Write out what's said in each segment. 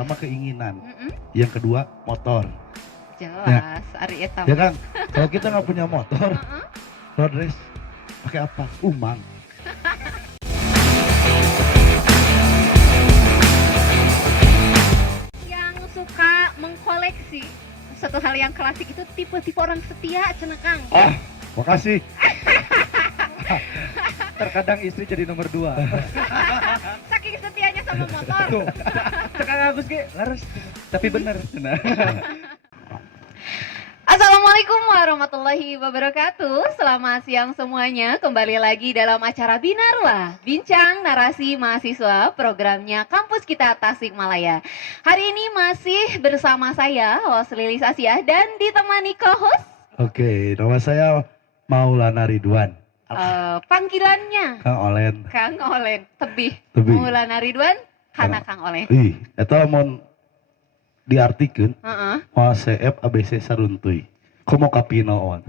pertama keinginan, yang kedua motor. Jelas, Ari eta. Ya kan, kalau kita nggak punya motor, road race pakai apa? Umang. Yang suka mengkoleksi satu hal yang klasik itu tipe-tipe orang setia, cenah Kang. Ah, makasih. Terkadang istri jadi nomor 2. Saking setianya sama motor. Tuh. Sekarang Agus ge laras. Tapi bener. Nah. Assalamualaikum warahmatullahi wabarakatuh. Selamat siang semuanya. Kembali lagi dalam acara Binarwa, bincang narasi mahasiswa, programnya Kampus Kita Tasikmalaya. Hari ini masih bersama saya, host Lilis Asia, dan ditemani co-host. Oke, nama saya Maulana Ridwan. Panggilannya Kang Olen. Kang Olen, tebih. Tebih. Maulana Ridwan, karena Kang Olen. Ih, eta mau diartikeun Heeh. moal CF ABC saruntuy. Komo kapino on.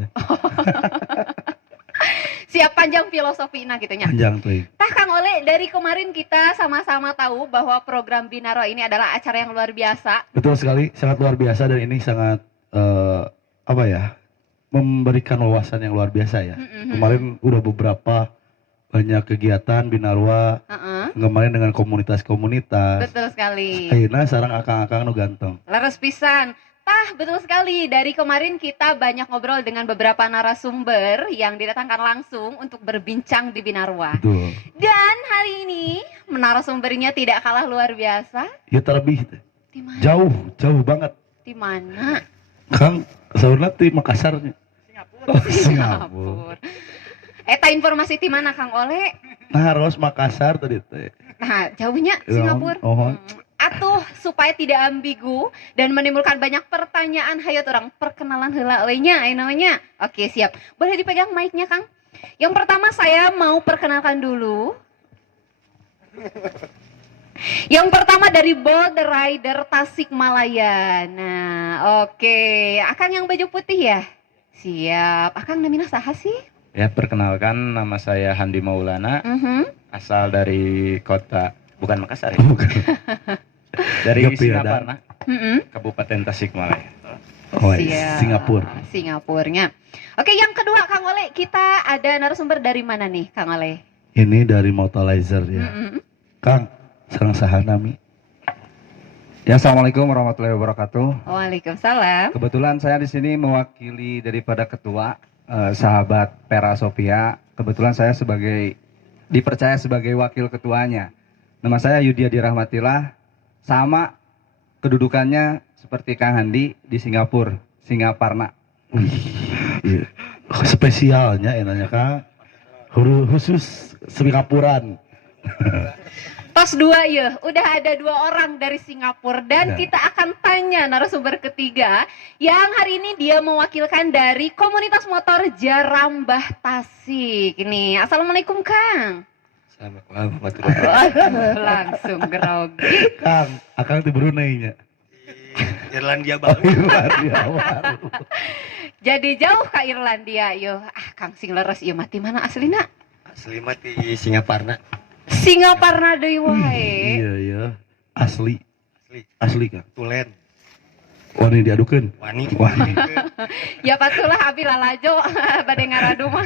Siap panjang filosofinya gitu nya. Panjang tuh. Tah Kang Ole, dari kemarin kita sama-sama tahu bahwa program Binaro ini adalah acara yang luar biasa. Betul sekali, sangat luar biasa dan ini sangat apa ya? Memberikan wawasan yang luar biasa ya. Kemarin udah beberapa banyak kegiatan Binarwa. Kemarin dengan komunitas-komunitas. Betul sekali. Ayeuna sareng akang-akang nu ganteng. Laras pisan. Tah, betul sekali. Dari kemarin kita banyak ngobrol dengan beberapa narasumber yang didatangkan langsung untuk berbincang di Binarwa. Betul. Dan hari ini narasumbernya tidak kalah luar biasa. Ya terlebih Di mana? jauh banget. Di mana? Kang saurna ti Makassar. Oh, Singapura. Eta informasi di mana Kang Ole? Nah, harus Makassar tadi teh. Nah, jauhnya Ya, Singapura. oh. Atuh supaya tidak ambigu dan menimbulkan banyak pertanyaan, hayat orang perkenalan heula euy nya aya namanya. Oke, siap. Boleh dipegang mic-nya, Kang? Yang pertama saya mau perkenalkan dulu. Yang pertama dari Bold Rider Tasikmalaya. Nah, oke. Akang yang baju putih ya? Siap. Akang namina saha sih? Ya, perkenalkan nama saya Handi Maulana, asal dari kota bukan Makassar ya. Dari Gak beda. Singaparna, Kabupaten Tasikmalaya. Oh, Siap. Singapura. Singapurnya. Oke, yang kedua Kang Ole, kita ada narasumber dari mana nih Kang Ole? Ini dari Motolizer ya. Kang, sareng saha nami? Ya, assalamualaikum warahmatullahi wabarakatuh. Waalaikumsalam. Kebetulan saya di sini mewakili daripada ketua sahabat Pera Sophia. Kebetulan saya dipercaya sebagai wakil ketuanya. Nama saya Yudhya Dirahmatillah, sama kedudukannya seperti Kang Handi di Singapura, Singaparna. Iya. Spesialnya enaknya Kang. Khusus Singapuran. Tos 2 ya, udah ada 2 orang dari Singapura dan Ya. kita akan tanya narasumber ketiga yang hari ini dia mewakilkan dari komunitas motor Jarambah Tasik. Ini, assalamualaikum Kang. Assalamualaikum warahmatullahi Langsung grogi. Kang, akang ti Brunei nya. Irlandia baru. Irlandia baru. Jadi jauh ke Irlandia, yo. Kang sing leres ieu mati mana aslina? Asli mah di Singaparna. Singaparna deui wae. Iya. Asli Kang. Tulen. Wani diadukeun. Wani. Ya patulah abi lalajo bade ngaradu mah.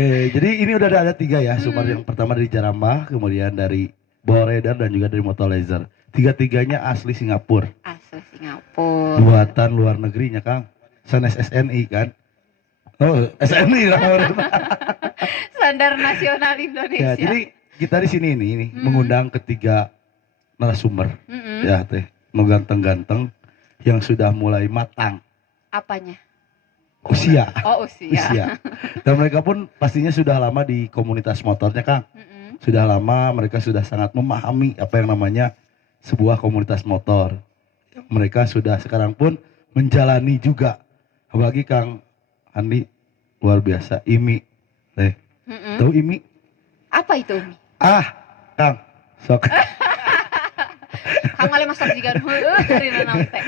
Jadi ini udah ada 3 ya. Sumber yang pertama dari Jarambah, kemudian dari Boredar dan juga dari Motolizer. 3-tiganya asli Singapura. Asli Singapura. Buatan luar negerinya Kang. Sanes SNI kan. Oh, SNI lah. Standar nasional Ya, Indonesia. jadi kita di sini ini mengundang ketiga narasumber. Ya, teh. Nu ganteng-ganteng yang sudah mulai matang Apanya? usia. Oh, usia. Dan mereka pun pastinya sudah lama di komunitas motornya Kang. Sudah lama mereka sudah sangat memahami apa yang namanya sebuah komunitas motor. Mereka sudah sekarang pun menjalani juga. Apalagi Kang Andi luar biasa. Imi. Teh. Tahu Imi? Apa itu, Umi? Kang, sok. Kang Ale masak juga dari nanaon teh.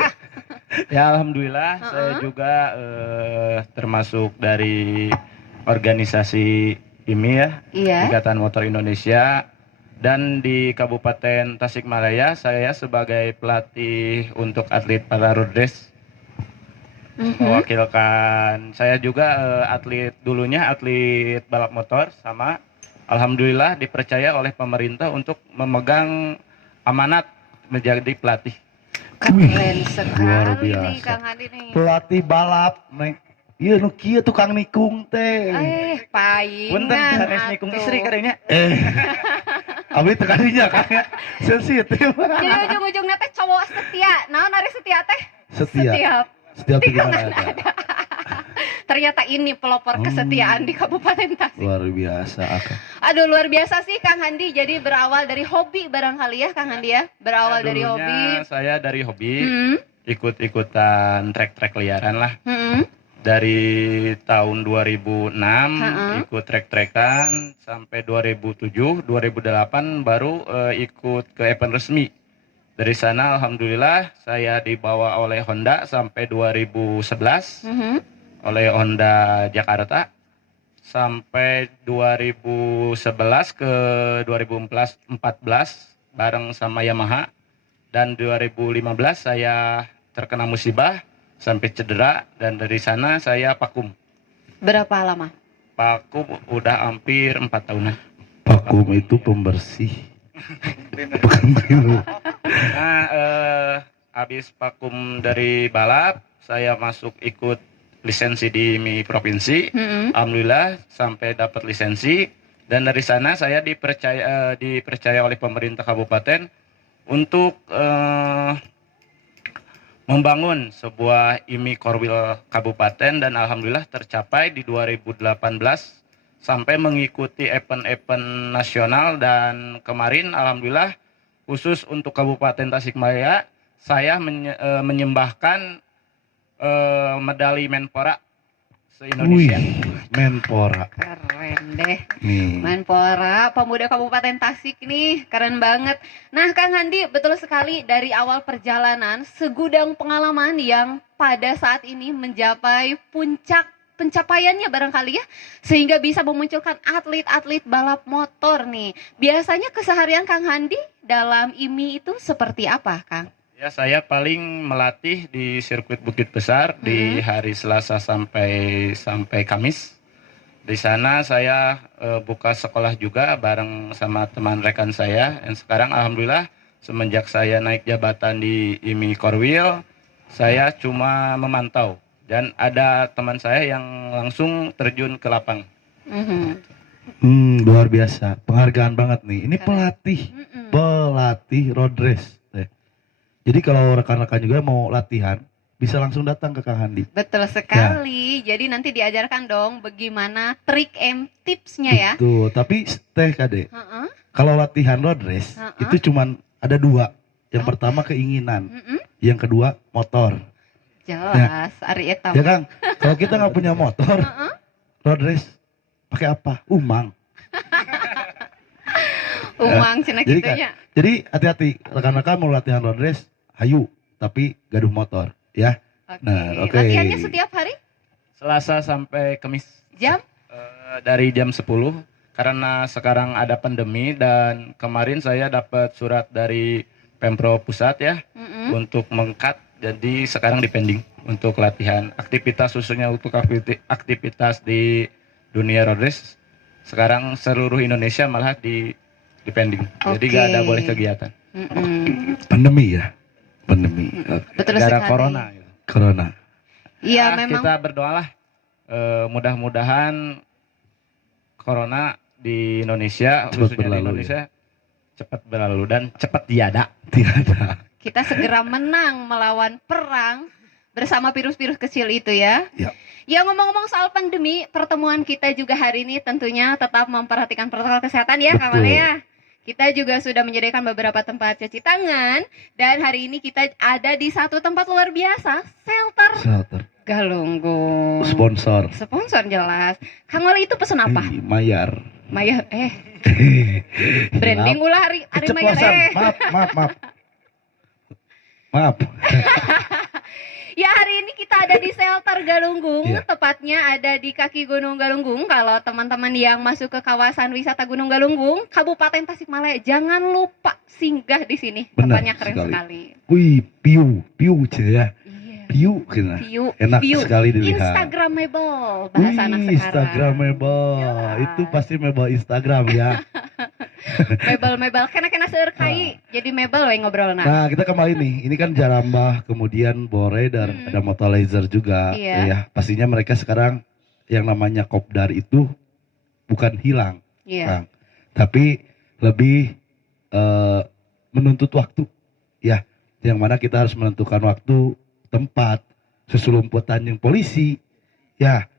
Ya, alhamdulillah saya juga termasuk dari organisasi IMI ya, Iya. Ikatan Motor Indonesia. Dan di Kabupaten Tasikmalaya saya sebagai pelatih untuk atlet para road race mewakilkan. Saya juga dulunya atlet balap motor, sama alhamdulillah dipercaya oleh pemerintah untuk memegang amanat menjadi pelatih. Keren luar sekali biasa. nih Kang Handi nih. Pelatih balap, Neng. Iya nu kieu tukang nikung teh. Paingan Punten sanes nikung istri kadenya. Abi tekaninya kan ya. Sensitif. Jadi ujung-ujungnya teh cowok setia. Naon ari setia teh? Setiap tuh gimana ada. Ternyata ini pelopor kesetiaan di Kabupaten Tasik. Luar biasa Akang. Aduh luar biasa sih Kang Handi. Jadi berawal dari hobi barangkali ya Kang Handi ya. Berawal dari Dulunya hobi. saya dari hobi Hmm. ikut-ikutan trek-trek liaran lah. Hmm. Dari tahun 2006 Ha-ha. ikut trek-trekan sampai 2007, 2008 baru ikut ke event resmi. Dari sana alhamdulillah saya dibawa oleh Honda sampai 2011 Hmm. oleh Honda Jakarta sampai 2011 ke 2014 bareng sama Yamaha, dan 2015 saya terkena musibah sampai cedera, dan dari sana saya vakum. Berapa lama? Vakum udah hampir 4 tahunan. Vakum itu pembersih. Bukan biru. Nah, habis vakum dari balap, saya masuk ikut lisensi di MI provinsi. Hmm. Alhamdulillah sampai dapat lisensi, dan dari sana saya dipercaya oleh pemerintah kabupaten untuk membangun sebuah IMI Korwil Kabupaten, dan alhamdulillah tercapai di 2018 sampai mengikuti event-event nasional, dan kemarin alhamdulillah khusus untuk Kabupaten Tasikmalaya saya menyembahkan medali Menpora se-Indonesia. Menpora. Keren deh. Nih. Menpora, pemuda Kabupaten Tasik nih, keren banget. Nah, Kang Handi, betul sekali dari awal perjalanan, segudang pengalaman yang pada saat ini mencapai puncak pencapaiannya barangkali ya, sehingga bisa memunculkan atlet-atlet balap motor nih. Biasanya keseharian Kang Handi dalam IMI itu seperti apa, Kang? Ya, saya paling melatih di sirkuit Bukit Besar di hari Selasa sampai Kamis. Di sana saya buka sekolah juga bareng sama teman rekan saya. Dan sekarang alhamdulillah semenjak saya naik jabatan di IMI Korwil, saya cuma memantau. Dan ada teman saya yang langsung terjun ke lapang. Luar biasa. Penghargaan banget nih. Ini Keren. pelatih road race. Jadi kalau rekan-rekan juga mau latihan, bisa langsung datang ke Kang Handi. Betul sekali. Jadi nanti diajarkan dong bagaimana trik and tipsnya ya. Tuh, tapi Teh Kade, Heeh. kalau latihan road race itu cuman ada dua. Yang pertama keinginan, Mm-mm. yang kedua motor. Jelas, Ari Eta. Ya Kang, kalau kita nggak punya motor, Heeh. road race pakai apa? Umang. Umang cina Jadi gitunya. Jadi hati-hati, rekan-rekan mau latihan road race, hayu, tapi gaduh motor, ya. Oke. Nah, oke. Latihannya setiap hari? Selasa sampai Kamis. Jam? Dari jam 10, karena sekarang ada pandemi, dan kemarin saya dapat surat dari Pemprov Pusat ya Mm-mm. untuk mengkat, jadi sekarang dipending untuk latihan aktivitas, khususnya untuk aktivitas di dunia road race. Sekarang seluruh Indonesia malah dipending, jadi Oke. gak ada boleh kegiatan Mm-mm. Pandemi ya, pandemi. Betul gara sekali. corona gitu. Corona. Iya, Nah, memang. kita berdoalah mudah-mudahan corona di Indonesia, Cepat khususnya di berlalu, Indonesia, cepat berlalu dan cepat tiada. Tiada. Kita segera menang melawan perang bersama virus-virus kecil itu ya. Ya. Ya, ngomong-ngomong soal pandemi, pertemuan kita juga hari ini tentunya tetap memperhatikan protokol kesehatan ya, Kang Betul. Male ya. Kita juga sudah menyediakan beberapa tempat cuci tangan, dan hari ini kita ada di satu tempat luar biasa, shelter Shelter. Galunggung. Sponsor. Sponsor jelas. Kang Male itu pesan apa? Mayar. Maya, branding ulah hari Maya. Keceplosan. Maaf. Maaf. Ya, hari ini kita ada di shelter Galunggung, Iya. tepatnya ada di kaki Gunung Galunggung. Kalau teman-teman yang masuk ke kawasan wisata Gunung Galunggung, Kabupaten Tasikmalaya, jangan lupa singgah di sini. Benar Tempatnya keren sekali. sekali. Wih, piu ya. Iya. Piu kena. View, Enak view. sekali dilihat. Instagramable bahasa anak Wih, sekarang. Instagramable. Ya. Itu pasti mebel Instagram ya. Mebel kena seueur kai. Jadi mebel we ngobrolna. Nah, kita kembali nih. Ini kan Jarambah, kemudian Boreder, ada Moto Laser juga. Iya. Ya, pastinya mereka sekarang yang namanya kopdar itu bukan hilang, Iya. Kang. Tapi lebih menuntut waktu. Ya, yang mana kita harus menentukan waktu, tempat, susulumputan yang polisi. Ya,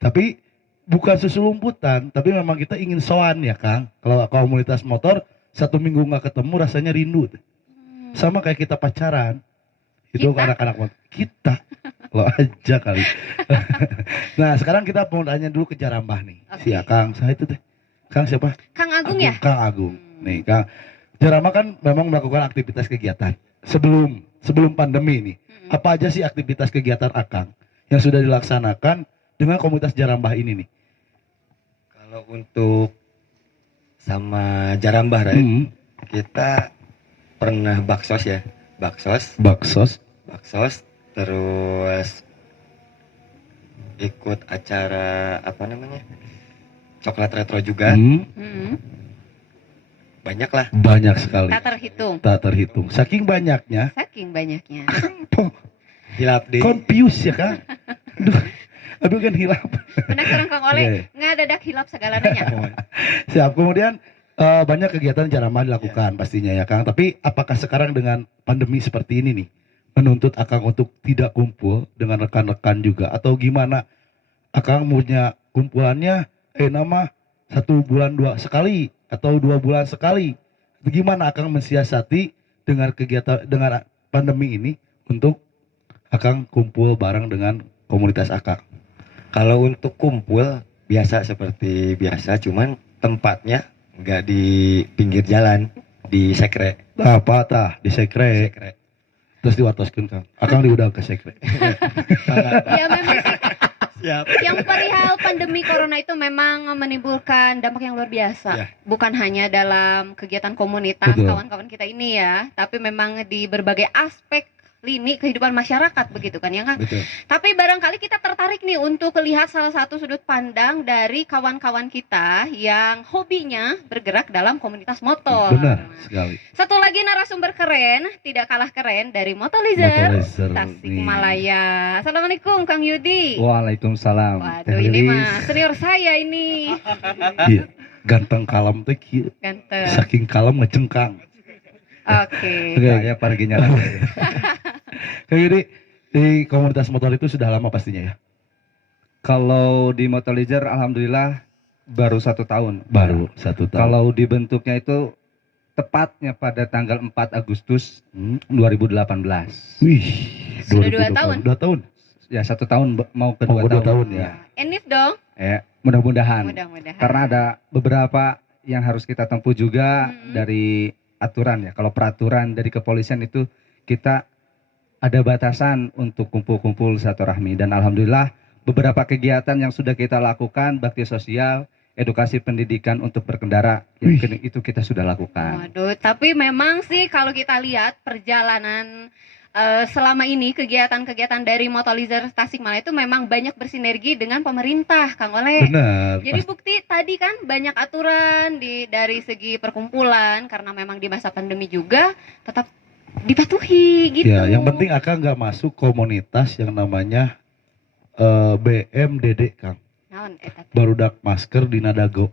tapi bukan susulumputan, tapi memang kita ingin soan ya Kang. Kalau komunitas motor 1 minggu nggak ketemu rasanya rindu. Sama kayak kita pacaran. Itu Kita? anak-anak motor. Kita. Lo aja kali. Nah, sekarang kita mau tanya dulu ke Jarambah nih. Si Oke. Kang, saya itu teh. Kang siapa? Kang Agung ya? Kang Agung. Nih, Kang. Jarambah kan memang melakukan aktivitas kegiatan sebelum pandemi ini. Apa aja sih aktivitas kegiatan Akang yang sudah dilaksanakan dengan komunitas Jarambah ini nih? Kalau untuk sama Jarambah, Ray, kita pernah baksos ya, baksos, terus ikut acara apa namanya, coklat retro juga, Hmm. banyak lah. Banyak sekali. Tak terhitung. Tak terhitung. Saking banyaknya, Saking banyaknya. Hilap deh. confused ya Kang. Aduh kan hilap. Penasaran Kang Iya. Oleh, ngadadak hilap segala nanya. Siap. Kemudian banyak kegiatan Jarambah dilakukan pastinya ya Kang. Tapi apakah sekarang dengan pandemi seperti ini nih menuntut Akang untuk tidak kumpul dengan rekan-rekan juga atau gimana? Akang punya kumpulannya nama 1 bulan 2 sekali atau 2 bulan sekali. Gimana Akang mensiasati dengan kegiatan dengan pandemi ini untuk Akang kumpul bareng dengan komunitas Akang? Kalau untuk kumpul biasa seperti biasa, cuman tempatnya nggak di pinggir jalan, di sekre. Apa tah di sekre Sekre. terus diwatoskeun Kang. Akang diundang ke sekre. Ya memang sih, Siap. yang perihal pandemi corona itu memang menimbulkan dampak yang luar biasa. Ya. Bukan hanya dalam kegiatan komunitas Betul. kawan-kawan kita ini ya, tapi memang di berbagai aspek lini kehidupan masyarakat begitu kan ya Kang. Betul. Tapi barangkali kita tertarik nih untuk lihat salah satu sudut pandang dari kawan-kawan kita yang hobinya bergerak dalam komunitas motor. Benar sekali. Satu lagi narasumber keren, tidak kalah keren dari Motolizer Motolizer Tasikmalaya. Assalamualaikum Kang Yudi. Waalaikumsalam. Waduh ini mah senior saya ini. Iya, ganteng kalem teh kieu. Ganteng. Saking kalem ngecengkang. Oke. Saya perginya lah. Kayak gini, di komunitas motor itu sudah lama pastinya ya? Kalau di Motolizer alhamdulillah baru 1 tahun. Baru 1 tahun. Kalau dibentuknya itu tepatnya pada tanggal 4 Agustus 2018. Wih, Sudah 2 tahun. 2 tahun. Ya 1 tahun mau ke 2 Oh, tahun. 2 tahun ya. Enif dong. Mudah-mudahan. Mudah-mudahan. Karena ada beberapa yang harus kita tempuh juga Mm-mm. dari aturan ya. Kalau peraturan dari kepolisian itu kita ada batasan untuk kumpul-kumpul silaturahmi dan alhamdulillah beberapa kegiatan yang sudah kita lakukan, bakti sosial, edukasi pendidikan untuk berkendara itu kita sudah lakukan. Waduh, tapi memang sih kalau kita lihat perjalanan selama ini kegiatan-kegiatan dari Motolizer Tasikmalaya itu memang banyak bersinergi dengan pemerintah, Kang Oleh. Benar. Jadi bukti tadi kan banyak aturan dari segi perkumpulan karena memang di masa pandemi juga tetap dipatuhi gitu. Ya, yang penting Akang nggak masuk komunitas yang namanya BMDD Kang. Naon eta teh? Barudak masker di Nadago.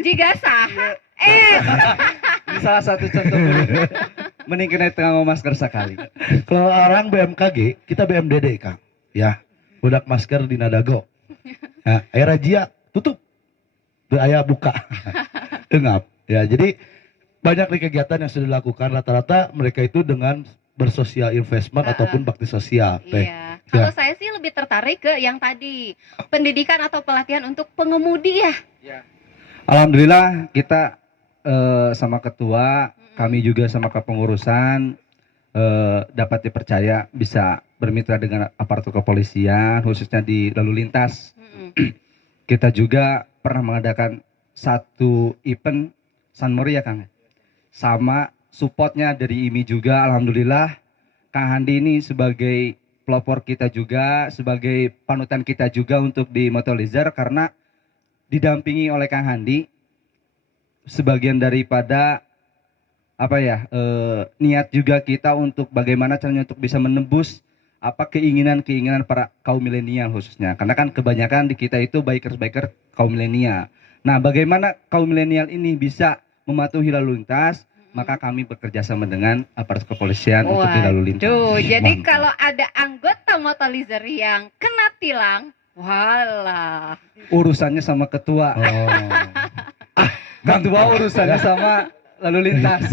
Jiga saha? Ini salah satu contoh. Mending kena tengah masker sekali. Kalau orang BMKG, kita BMDD Kang. Ya, budak masker di Nadago. Nah, air rajia tutup. Tuh aya buka. Engap. Ya, jadi banyak nih kegiatan yang sudah dilakukan rata-rata mereka itu dengan bersosial investment ataupun bakti sosial. Teh. Iya. Kalau saya sih lebih tertarik ke yang tadi pendidikan atau pelatihan untuk pengemudi ya. Alhamdulillah kita sama ketua, kami juga sama kepengurusan dapat dipercaya bisa bermitra dengan aparatur kepolisian khususnya di lalu lintas. Kita juga pernah mengadakan satu event San Mori ya Kang. Sama supportnya dari IMI juga, alhamdulillah Kang Handi ini sebagai pelopor kita juga, sebagai panutan kita juga untuk di Motolizer, karena didampingi oleh Kang Handi sebagian daripada niat juga kita untuk bagaimana caranya untuk bisa menembus keinginan para kaum milenial khususnya, karena kan kebanyakan di kita itu biker kaum milenial. Nah, bagaimana kaum milenial ini bisa mematuhi lalu lintas, maka kami bekerja sama dengan aparat kepolisian untuk di lalu lintas. Jadi Mantap. kalau ada anggota Motolizer yang kena tilang, walah. Urusannya sama ketua. Ketua urusannya sama lalu lintas.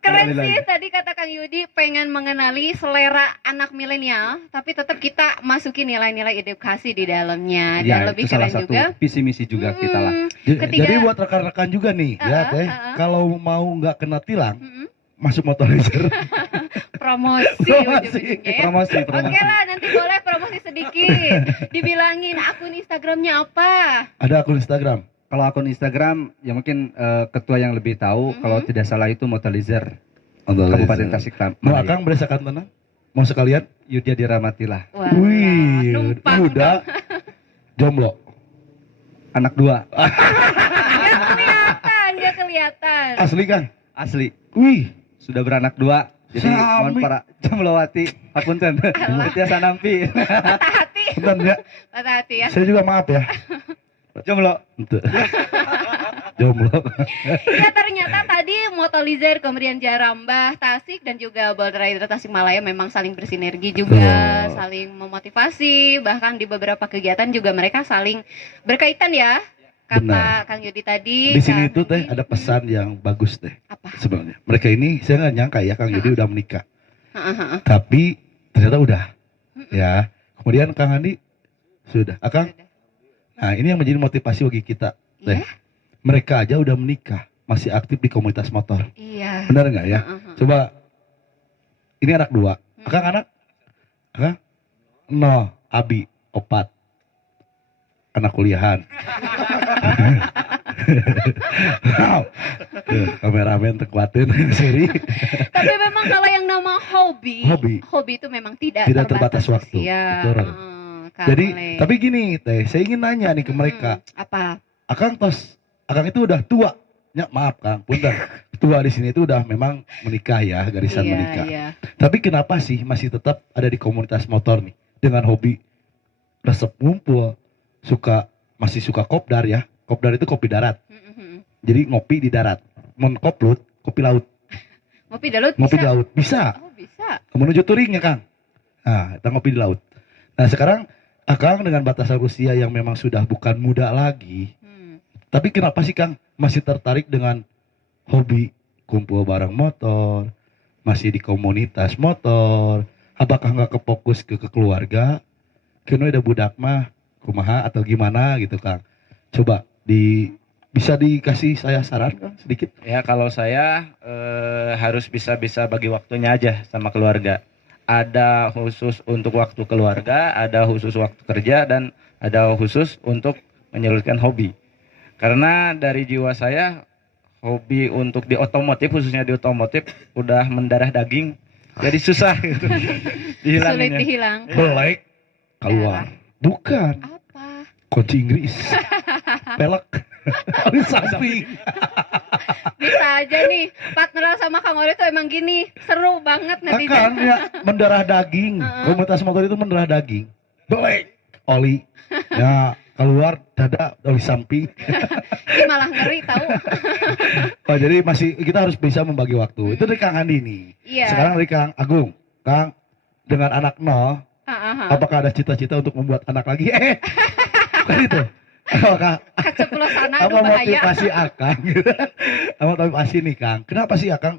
Keren sih tadi kata Kang Yudi pengen mengenali selera anak milenial, tapi tetap kita masukin nilai-nilai edukasi di dalamnya. Dan lebih itu salah keren satu juga. visi misi juga kita lah. Jadi buat rekan-rekan juga nih, ya teh, kalau mau nggak kena tilang, masuk Motolizer. Promosi ujung-ujungnya ya. Promosi. Oke lah, nanti boleh promosi sedikit. Dibilangin akun Instagramnya apa? Ada akun Instagram. Kalau akun Instagram ya mungkin ketua yang lebih tahu. Kalau tidak salah itu Motolizer Kabupaten Tasikmalaya. Mau Akang berdasarkan tenang? Mau sekalian? Yudya Dirahmatilah. Wah, Wih, numpang udah jomblo. Anak 2. Nggak kelihatan. Asli kan? Asli. Wih, Sudah beranak 2. Jadi mohon Sami. para jomblowati hapunten. Tiasa nampi. Patah hati. bentar ya. Patah hati ya. Saya juga maaf ya. Jomblo. Ente. Jomblo. Ya ternyata tadi Motolizer, kemudian Jarambah, Tasik dan juga Boulder Rider Tasikmalaya memang saling bersinergi juga, saling memotivasi, bahkan di beberapa kegiatan juga mereka saling berkaitan ya. Kata Benar. Kang Yudi tadi. Di sini Kang itu teh Yudi. ada pesan yang bagus teh Apa? sebenarnya. Mereka ini saya nggak nyangka ya Kang Yudi udah menikah. Heeh. Tapi ternyata udah. Ya. Kemudian Kang Andi sudah. Akang. Nah, ini yang menjadi motivasi bagi kita. Iya. Mereka aja udah menikah, masih aktif di komunitas motor. Iya. Benar nggak ya? Heeh. Coba ini anak 2. Akang anak? Akang? 0, Abi, 4. Anak kuliahan. Wow. Kameramen tekuatin seri. Tapi memang kalau yang nama hobi itu memang tidak terbatas waktu. usia. Betul. Kang Jadi, Oleh. tapi gini teh, saya ingin nanya nih ke mereka. Apa? Akang itu udah tua. Ya, maaf Kang, punten. Tua di sini itu udah memang menikah ya, garisan Iya, menikah. iya. Tapi kenapa sih masih tetap ada di komunitas motor nih dengan hobi resep ngumpul, masih suka kopdar ya. Kopdar itu kopi darat. Mm-mm. Jadi ngopi di darat. Menkoplut, kopi laut. Ngopi di laut Ngopi bisa? di laut bisa. Oh bisa. Menuju touring ya Kang. Nah, kita ngopi di laut. Nah, sekarang Akang dengan batasan usia yang memang sudah bukan muda lagi. Tapi kenapa sih Kang masih tertarik dengan hobi kumpul bareng motor, masih di komunitas motor? Apakah nggak kefokus ke keluarga? Kena ada budak mah kumaha atau gimana gitu Kang? Coba bisa dikasih saya saran Kang sedikit? Ya kalau saya harus bisa-bisa bagi waktunya aja sama keluarga. Ada khusus untuk waktu keluarga, ada khusus waktu kerja, dan ada khusus untuk menyalurkan hobi. Karena dari jiwa saya, hobi untuk di otomotif, khususnya di otomotif, udah mendarah daging, jadi susah gitu. Sulit Dihilanginnya. dihilang. Belek keluar. Bukan. Apa? Kunci Inggris. Pelek. Di samping. Bisa aja nih, partner sama Kang Oli tuh emang gini, seru banget netizen. Akan ya mendarah daging. Heeh. Komunitas motor itu mendarah daging. Belek. Oli. Ya keluar dada dari samping. Ini malah ngeri tahu. Oh, jadi kita harus bisa membagi waktu. Itu dari Kang Andi nih. Iya. Sekarang dari Kang Agung. Kang, dengan anak 0, apakah ada cita-cita untuk membuat anak lagi? Bukan itu. Apakah Keceplosan apa aduh bahaya. motivasi Akang? Apa motivasi nih Kang? Kenapa sih Akang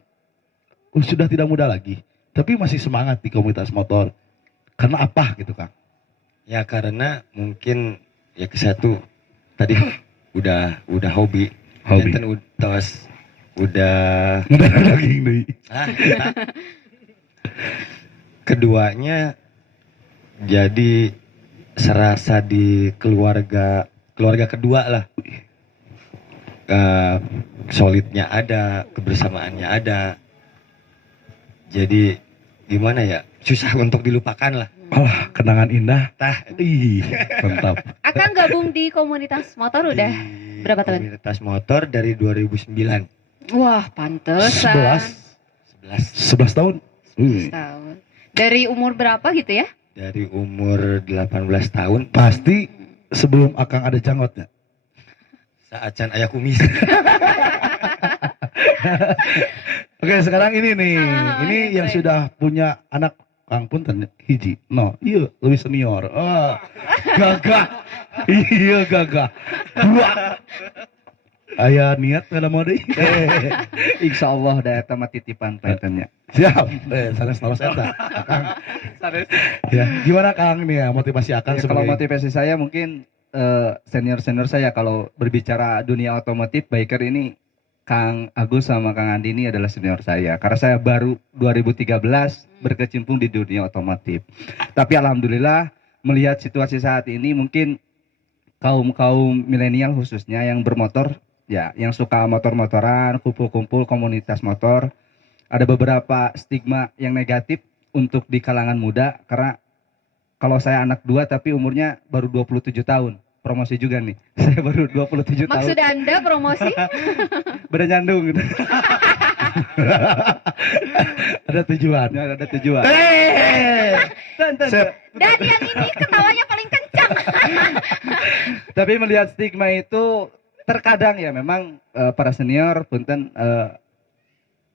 sudah tidak muda lagi, tapi masih semangat di komunitas motor? Karena apa gitu Kang? Ya karena mungkin ya ke satu tadi udah hobi. Hobi. Janten udah Mendarah daging deh. keduanya Jadi serasa di keluarga kedua lah. Solidnya ada, kebersamaannya ada. Jadi gimana ya? Susah untuk dilupakan lah. Alah, kenangan indah. Tah, Ih, mantap. Akang gabung di komunitas motor udah di berapa tahun? komunitas motor dari 2009. Wah, pantesan. 11 tahun. 11 tahun. Dari umur berapa gitu ya? Dari umur 18 tahun Pasti sebelum Akang ada janggotnya. saat can aya kumis. Oke, sekarang ini nih. Ini iya, yang keren. sudah punya anak Kang Punten hiji. No, iya lebih senior. Gagah. Iya gagah. Dua. Aya niat kada mau deui. Insya Allah da eta mah titipan paetannya. Siap. Sanes terus eta. Akang. Ya, gimana Kang nih ya motivasi Akang Ya, kalau sebagai motivasi saya mungkin senior-senior saya kalau berbicara dunia otomotif biker ini Kang Agus sama Kang Andi ini adalah senior saya karena saya baru 2013 berkecimpung di dunia otomotif. Tapi alhamdulillah melihat situasi saat ini mungkin kaum milenial khususnya yang bermotor ya, yang suka motor-motoran, kumpul-kumpul komunitas motor, ada beberapa stigma yang negatif untuk di kalangan muda karena kalau saya anak 2 tapi umurnya baru 27 tahun. Promosi juga nih. Saya baru 27 tahun. Maksud Anda promosi? Beda nyandung gitu. ada tujuan. Ya, ada tujuan. Sep. Dan yang ini ketawanya paling kencang. Tapi melihat stigma itu terkadang ya memang para senior punten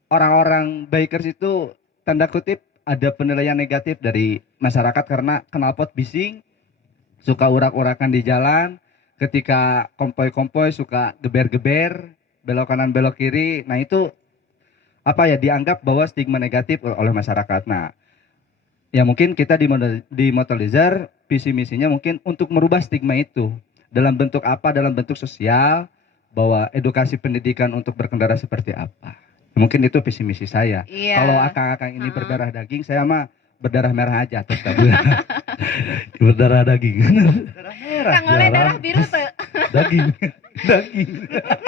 orang-orang bikers itu tanda kutip ada penilaian negatif dari masyarakat karena knalpot bising, suka urak-urakan di jalan, ketika kompoi-kompoi suka geber-geber, belok kanan belok kiri. Nah itu apa ya dianggap bahwa stigma negatif oleh masyarakat. Nah ya mungkin kita di Motorlizer visi misinya mungkin untuk merubah stigma itu dalam bentuk apa, dalam bentuk sosial, bahwa edukasi pendidikan untuk berkendara seperti apa. Mungkin itu visi misi saya. Iya. Kalau akang-akang ini berdarah daging, saya mah berdarah merah aja tetap. Berdarah daging. Darah merah. Kang oleh Jarang. darah biru tuh. Daging. Daging.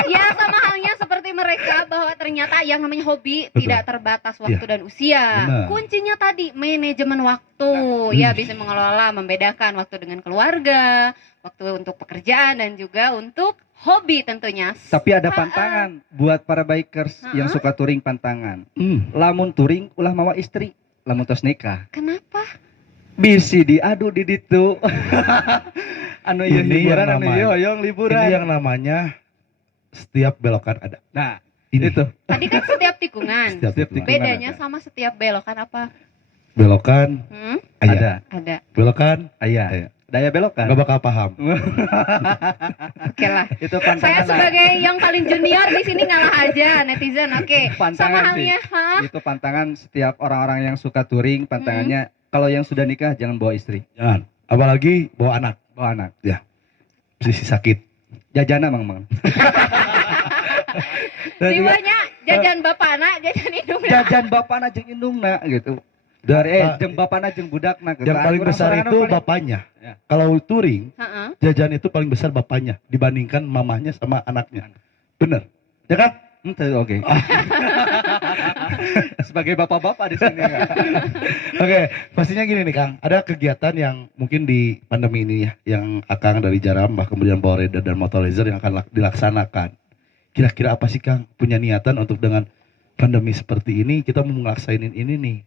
Ya sama halnya seperti mereka bahwa ternyata yang namanya hobi Betul. tidak terbatas waktu Iya. dan usia. Benar. Kuncinya tadi manajemen waktu. Ya bisa mengelola, membedakan waktu dengan keluarga, waktu untuk pekerjaan dan juga untuk hobi tentunya. Tapi ada pantangan buat para bikers yang suka touring pantangan. Lamun touring ulah mawa istri, lamun tos nikah. Kenapa? Bisi diadu di ditu. Anu ieu Ini yang hiburan, anu namanya- ieu hoyong liburan. Ini yang namanya setiap belokan ada. Nah, Ini itu Tadi kan setiap tikungan. setiap tikungan Bedanya ada. sama setiap belokan apa? belokan Ada. ayah. Ada. Belokan Aya. Aya. Daya belokan. nggak bakal paham. Oke lah. Itu Saya pantangan. sebagai yang paling junior di sini ngalah aja netizen. Oke. Pantangan Sama halnya, Itu pantangan setiap orang-orang yang suka touring, pantangannya kalau yang sudah nikah jangan bawa istri, Jangan. Apalagi bawa anak. bawa anak. Sisi sakit. Jajana mang. Dan juga- Jiwanya jajan bapana, jajan indungna. Jajan bapana jeung indungna gitu. dan, Dari jeung bapana jeung budakna gitu. yang paling besar Orang-orang itu paling- bapaknya. Ya. Kalau touring, Heeh. jajan itu paling besar bapaknya dibandingkan mamahnya sama anaknya. Bener. Ya kan? Ente, oke. Sebagai bapak-bapak di sini kan. Oke, pastinya gini nih Kang, ada kegiatan yang mungkin di pandemi ini ya, yang Akang dari Jarambah kemudian Power Rider dan Motorlizer yang akan dilaksanakan. Kira-kira apa sih Kang punya niatan untuk dengan pandemi seperti ini kita mau ngelaksanain ini nih,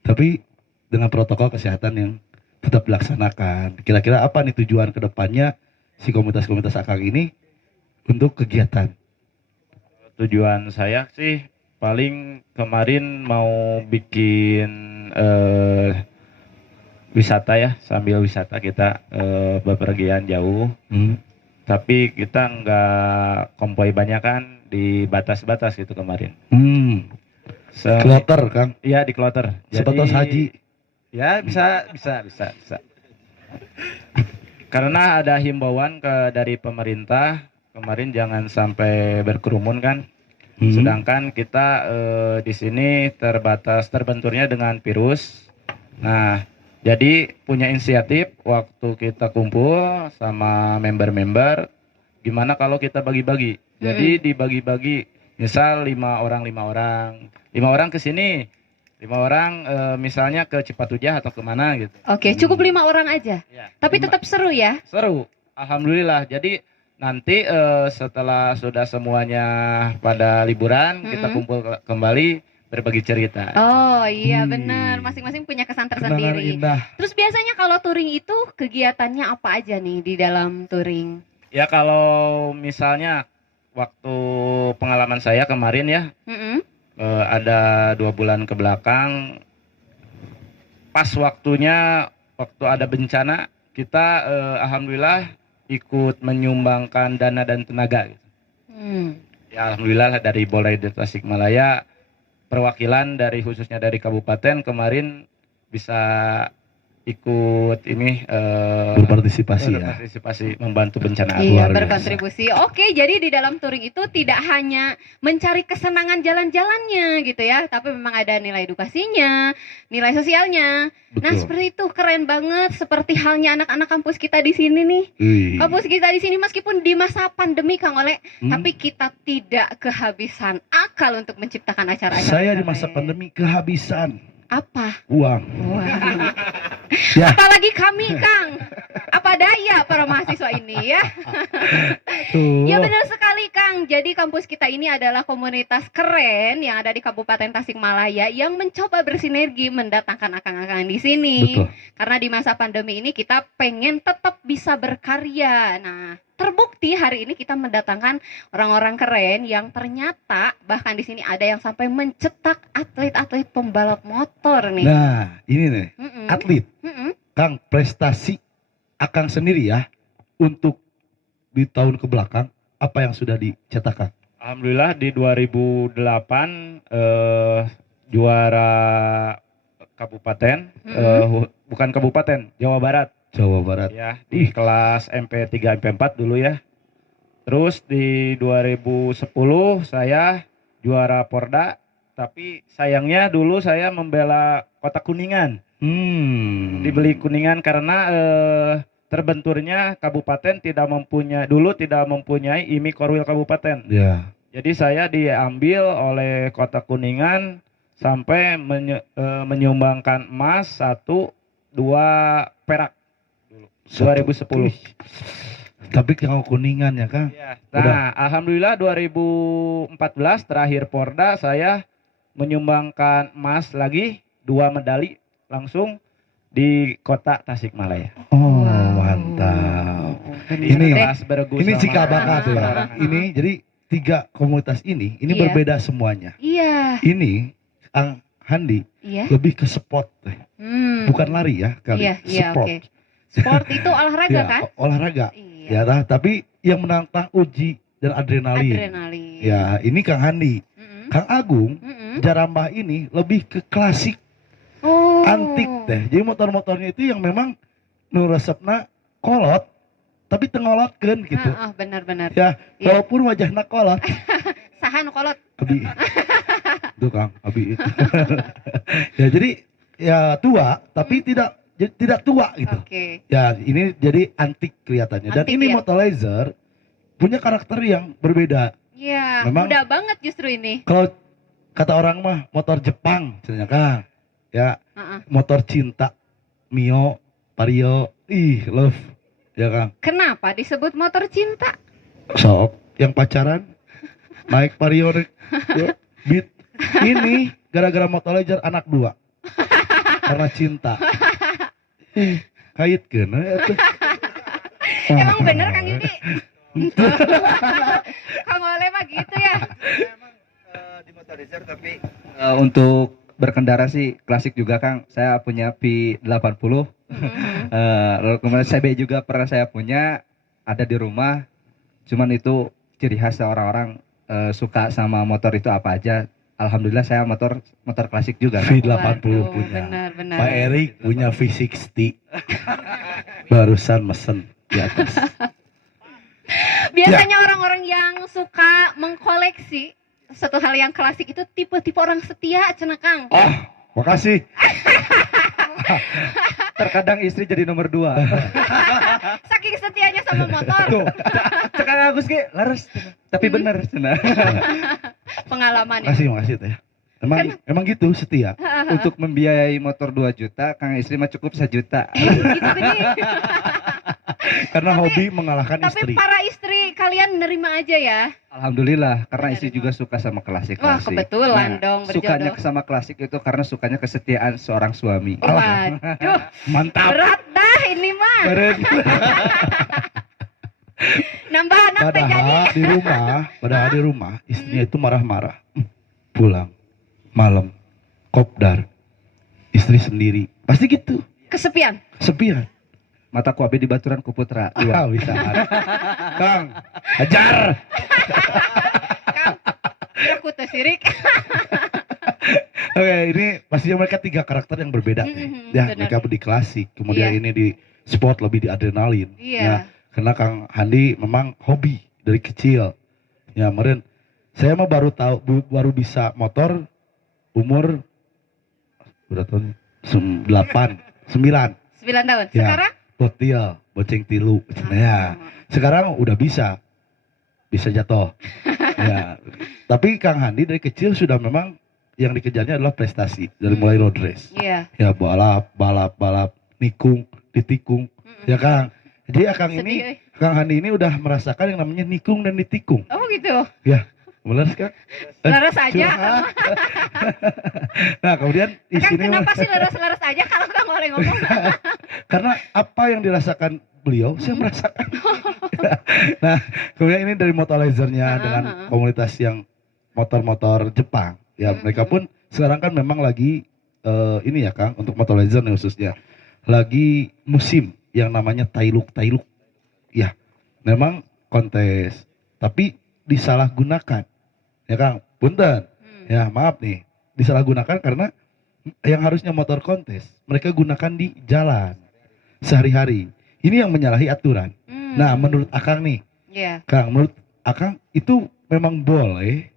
tapi dengan protokol kesehatan yang tetap dilaksanakan. Kira-kira apa nih tujuan kedepannya si komunitas-komunitas Akang ini untuk kegiatan? Tujuan saya sih paling kemarin mau bikin wisata ya, sambil wisata kita bepergian jauh, tapi kita nggak konvoy banyak kan, di batas-batas gitu kemarin. Kloter Kang, Iya di kloter. sepetos haji. Ya bisa. Karena ada himbauan dari pemerintah kemarin jangan sampai berkerumun kan. Sedangkan kita di sini terbenturnya dengan virus. Nah, Jadi punya inisiatif waktu kita kumpul sama member-member, gimana kalau kita bagi-bagi. Jadi dibagi-bagi, misal 5 orang ke sini, 5 orang misalnya ke Cipatujah atau kemana gitu. Oke, cukup 5 orang aja. Ya, Tapi lima- tetap seru ya. seru, alhamdulillah. Jadi nanti setelah sudah semuanya pada liburan, kita kumpul kembali berbagi cerita. Oh iya Wih. benar, masing-masing punya kesan Kenangan tersendiri. indah. Terus biasanya kalau touring itu kegiatannya apa aja nih di dalam touring? Ya kalau misalnya waktu pengalaman saya kemarin ya, Mm-mm. ada 2 bulan ke belakang, pas waktunya waktu ada bencana, kita alhamdulillah ikut menyumbangkan dana dan tenaga. Hmm. Ya alhamdulillah dari Polres Tasikmalaya, perwakilan dari khususnya dari kabupaten kemarin bisa ikut ini Berpartisipasi ya. berpartisipasi membantu bencana alam. Iya, Luar biasa. berkontribusi. Oke, jadi di dalam touring itu tidak hanya mencari kesenangan jalan-jalannya gitu ya, tapi memang ada nilai edukasinya, nilai sosialnya. Nah, Betul. seperti itu keren banget, seperti halnya anak-anak kampus kita di sini nih. Wih. Kampus kita di sini meskipun di masa pandemi Kang Oleh, Hmm. tapi kita tidak kehabisan akal untuk menciptakan acara-acara. Saya di masa keren. pandemi kehabisan Apa? uang. Wah. Ya. Apalagi kami, Kang. Apa daya para mahasiswa ini ya? Tuh. Ya benar sekali Kang. Jadi kampus kita ini adalah komunitas keren yang ada di Kabupaten Tasikmalaya yang mencoba bersinergi mendatangkan akang-akang di sini. Betul. Karena di masa pandemi ini kita pengen tetap bisa berkarya. Nah, terbukti hari ini kita mendatangkan orang-orang keren yang ternyata bahkan di sini ada yang sampai mencetak atlet-atlet pembalap motor nih. Nah, ini nih, Mm-mm. atlet. Mm-mm. Kang, prestasi Akang sendiri ya untuk di tahun ke belakang apa yang sudah dicetakkan? Alhamdulillah di 2008 juara kabupaten, bukan kabupaten, Jawa Barat Jawa Barat. ya, di kelas MP3 MP4 dulu ya. Terus di 2010 saya juara Porda, tapi sayangnya dulu saya membela Kota Kuningan. Dibeli Kuningan karena terbenturnya kabupaten tidak mempunyai IMI Korwil kabupaten. Ya. Jadi saya diambil oleh Kota Kuningan sampai menyumbangkan emas 1, 2 perak dulu. 2010. Tapi kalau Kuningan ya Kang. Ya. Nah, alhamdulillah 2014 terakhir Porda saya menyumbangkan emas lagi 2 medali langsung di Kota Tasikmalaya. Oh, Wow. mantap. Bener Ini deh. kelas bergu Ini sama cikal bakat ya. perorangan. Ini jadi 3 komunitas ini Iya. berbeda semuanya. Iya, Ini Kang Handi iya. lebih ke sport, bukan lari ya kali. Iya, iya, sport. oke. Sport itu olahraga Ya, kan? olahraga. Iya. Ya, tapi yang menantang uji dan adrenalin. Adrenalin. Ya, ini Kang Handi. Mm-mm. Kang Agung, Mm-mm. Jarambah ini lebih ke klasik, Oh. antik teh. Jadi motor-motornya itu yang memang nu resepna kolot, tapi tengolotkeun gitu. Ah, benar-benar. Ya, Iya. walaupun wajahna kolot, Sahan kolot. abi. Tuh Kang, abi itu. Ya, jadi ya tua, tapi tidak tua gitu. Oke. Ya, ini jadi antik kelihatannya. Dan Antik, ini ya. Motorlaser punya karakter yang berbeda. Iya, Memang- mudah banget justru ini. Kalau kata orang mah motor Jepang, sebenarnya Kang. Ya, Heeh. motor cinta, Mio, Vario, love. Ya Kang. Kenapa disebut motor cinta? Sok yang pacaran naik Vario ya, beat. Ini gara-gara Motorlaser anak 2. Karena cinta. Kait kena itu. Emang bener Kang Yudi? Kang Oleh mah gitu ya. Memang di motorizer tapi untuk berkendara sih klasik juga Kang. Saya punya P80. Mhm. Lalu kemudian CB juga pernah saya punya, ada di rumah. Cuman itu ciri khas orang-orang suka sama motor itu apa aja. Alhamdulillah saya motor klasik juga. Kang. V80 Waduh, punya. Benar-benar. Pak Erik punya V60. Barusan mesen di atas. Biasanya Ya. orang-orang yang suka mengkoleksi satu hal yang klasik itu tipe-tipe orang setia cenah Kang. Oh, makasih. Terkadang istri jadi nomor 2. Saking setianya sama motor. Tuh, sekarang Agus ge laras, tapi bener cenah. Pengalaman ya. Makasih teh. Emang gitu setia. Untuk membiayai motor 2 juta, Kang istri mah cukup 1 juta. Gitu gini. Karena hobi mengalahkan Tapi istri. para istri kalian nerima aja ya. Alhamdulillah, karena Benar, istri benar. juga suka sama Wah, klasik-klasik. kebetulan dong Sukanya berjodoh. sama klasik itu karena sukanya kesetiaan seorang suami. Waduh, Mantap. berat dah ini mah. Beren. Nambah anak teh jadi. Padahal di rumah istrinya itu marah-marah. Pulang malam kopdar. Istri sendiri. Pasti gitu. Kesepian. Kesepian. Mataku abi di baturan ku putra. Ah, bisa. Kang, hajar. Kang, aku teh sirik. Oke, ini pastinya mereka 3 karakter yang berbeda. Ya, benar. mereka di klasik, kemudian Iya. ini di sport lebih di adrenalin. Iya. Ya, karena Kang Handi memang hobi dari kecil. Ya, kemarin saya mah baru bisa motor umur berapa tahun? 8, 9. 9 tahun. Ya. Sekarang? Botil, bonceng tilu. Ya, sekarang udah bisa jatuh. Ya, tapi Kang Handi dari kecil sudah memang yang dikejarnya adalah prestasi dari mulai road race. Iya. Ya balap, nikung, ditikung. Ya Kang. Jadi ya, Kang Sedih, ini, euy. Kang Handi ini udah merasakan yang namanya nikung dan ditikung. Oh gitu. Benar Kang? Leres aja. Curhat. Nah kemudian di Kang, sini kenapa sih leres-leres aja kalau Kang boleh ngomong? karena apa yang dirasakan beliau, saya merasakan. Nah kemudian ini dari Motorizernya dengan komunitas yang motor-motor Jepang. Ya mereka pun sekarang kan memang lagi ini ya Kang, untuk Motorizer nih khususnya lagi musim yang namanya Tailuk. Ya, memang kontes, tapi disalahgunakan. Ya Kang, punten. Ya, maaf nih, disalahgunakan karena yang harusnya motor kontes, mereka gunakan di jalan sehari-hari. Ini yang menyalahi aturan. Nah, menurut Akang nih, Iya. Kang, menurut Akang itu memang boleh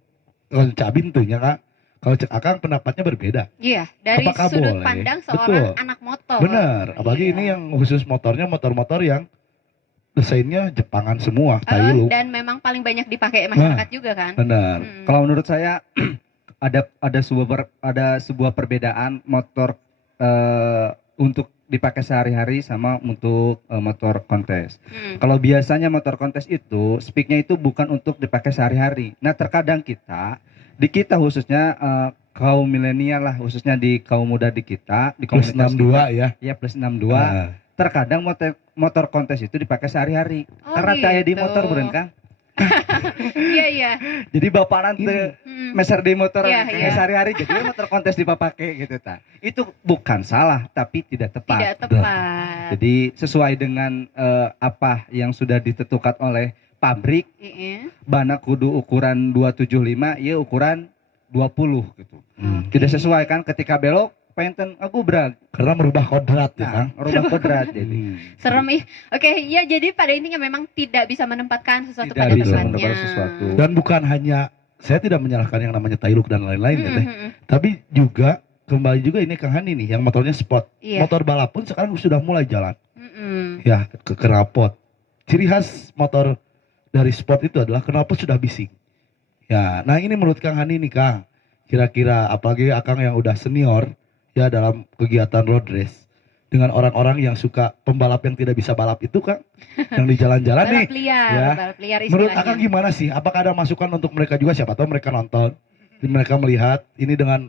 kalau Cak Bin tuh ya Kang. Kalau Cak Akang pendapatnya berbeda. Iya, dari Apakah sudut boleh? pandang seorang Betul. anak motor. Benar, apalagi Iya. ini yang khusus motornya motor-motor yang desainnya Jepangan semua, Tailuk. Dan memang paling banyak dipakai masyarakat juga kan. Benar. Kalau menurut saya ada sebuah perbedaan motor untuk dipakai sehari-hari sama untuk motor kontes. Kalau biasanya motor kontes itu speaknya itu bukan untuk dipakai sehari-hari. Nah terkadang di kita khususnya kaum milenial lah, khususnya di kaum muda di kita, di Plus komunitas 62 ya. ya plus 62. Terkadang motor kontes itu dipakai sehari-hari. Oh, Karena kayak di gitu. motor beren Kang. Iya. Jadi bapak nanti meser di motor Iya, kayak iya. sehari-hari jadi motor kontes dipake gitu ta. Itu bukan salah tapi tidak tepat. Tidak tepat. Jadi sesuai dengan apa yang sudah ditentukan oleh pabrik, Iya. bana kudu ukuran 275, ya ukuran 20 gitu. Tidak sesuai kan ketika belok penten aku berat. Karena merubah kodrat ya Kang. Nah, rubah kodrat jadi. Serem ih. Oke, ya jadi pada intinya memang tidak bisa menempatkan sesuatu Tidak pada bisa tempatnya. menempatkan sesuatu. Dan bukan hanya, saya tidak menyalahkan yang namanya Tailuk dan lain-lain ya Teh. Mhm. Tapi juga kembali juga ini Kang Hani nih yang motornya sport. Iya. Motor balap pun sekarang sudah mulai jalan. Mhm. Ya, ke knalpot. Ciri khas motor dari sport itu adalah knalpot sudah bising. Ya, nah ini menurut Kang Hani nih Kang. Kira-kira apalagi Akang yang udah senior ya dalam kegiatan road race dengan orang-orang yang suka pembalap yang tidak bisa balap itu Kang, yang di jalan-jalan nih. Balap liar Menurut istilahnya. Akang gimana sih? Apakah ada masukan untuk mereka juga? Siapa tahu mereka nonton, mereka melihat ini dengan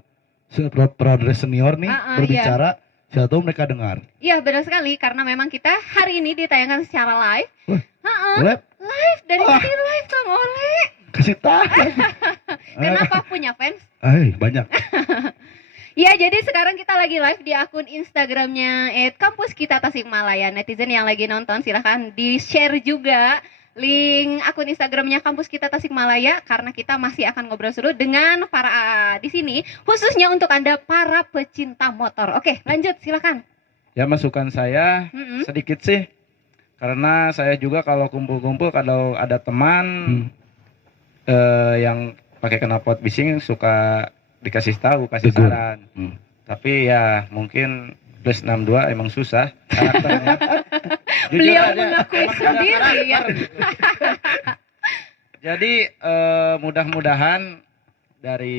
road race senior nih berbicara, siapa tahu mereka dengar. Iya benar sekali karena memang kita hari ini ditayangkan secara live. Boleh? Live dari tadi live Kang Ole. Kasih tahu. Kenapa punya fans? Banyak. Ya jadi sekarang kita lagi live di akun Instagramnya @kampus kita Tasikmalaya. Netizen yang lagi nonton silahkan di share juga link akun Instagramnya kampus kita Tasikmalaya karena kita masih akan ngobrol seru dengan para di sini khususnya untuk Anda para pecinta motor. Oke lanjut silakan. Ya masukan saya sedikit sih. Karena saya juga kalau kumpul-kumpul kalau ada teman yang pakai knalpot bising suka dikasih tahu, kasih Tegur. saran. Tapi ya mungkin plus 62 emang susah karakternya. Jujur Beliau aja, mengakui emang ada sendiri ya. karakter gitu. Jadi mudah-mudahan dari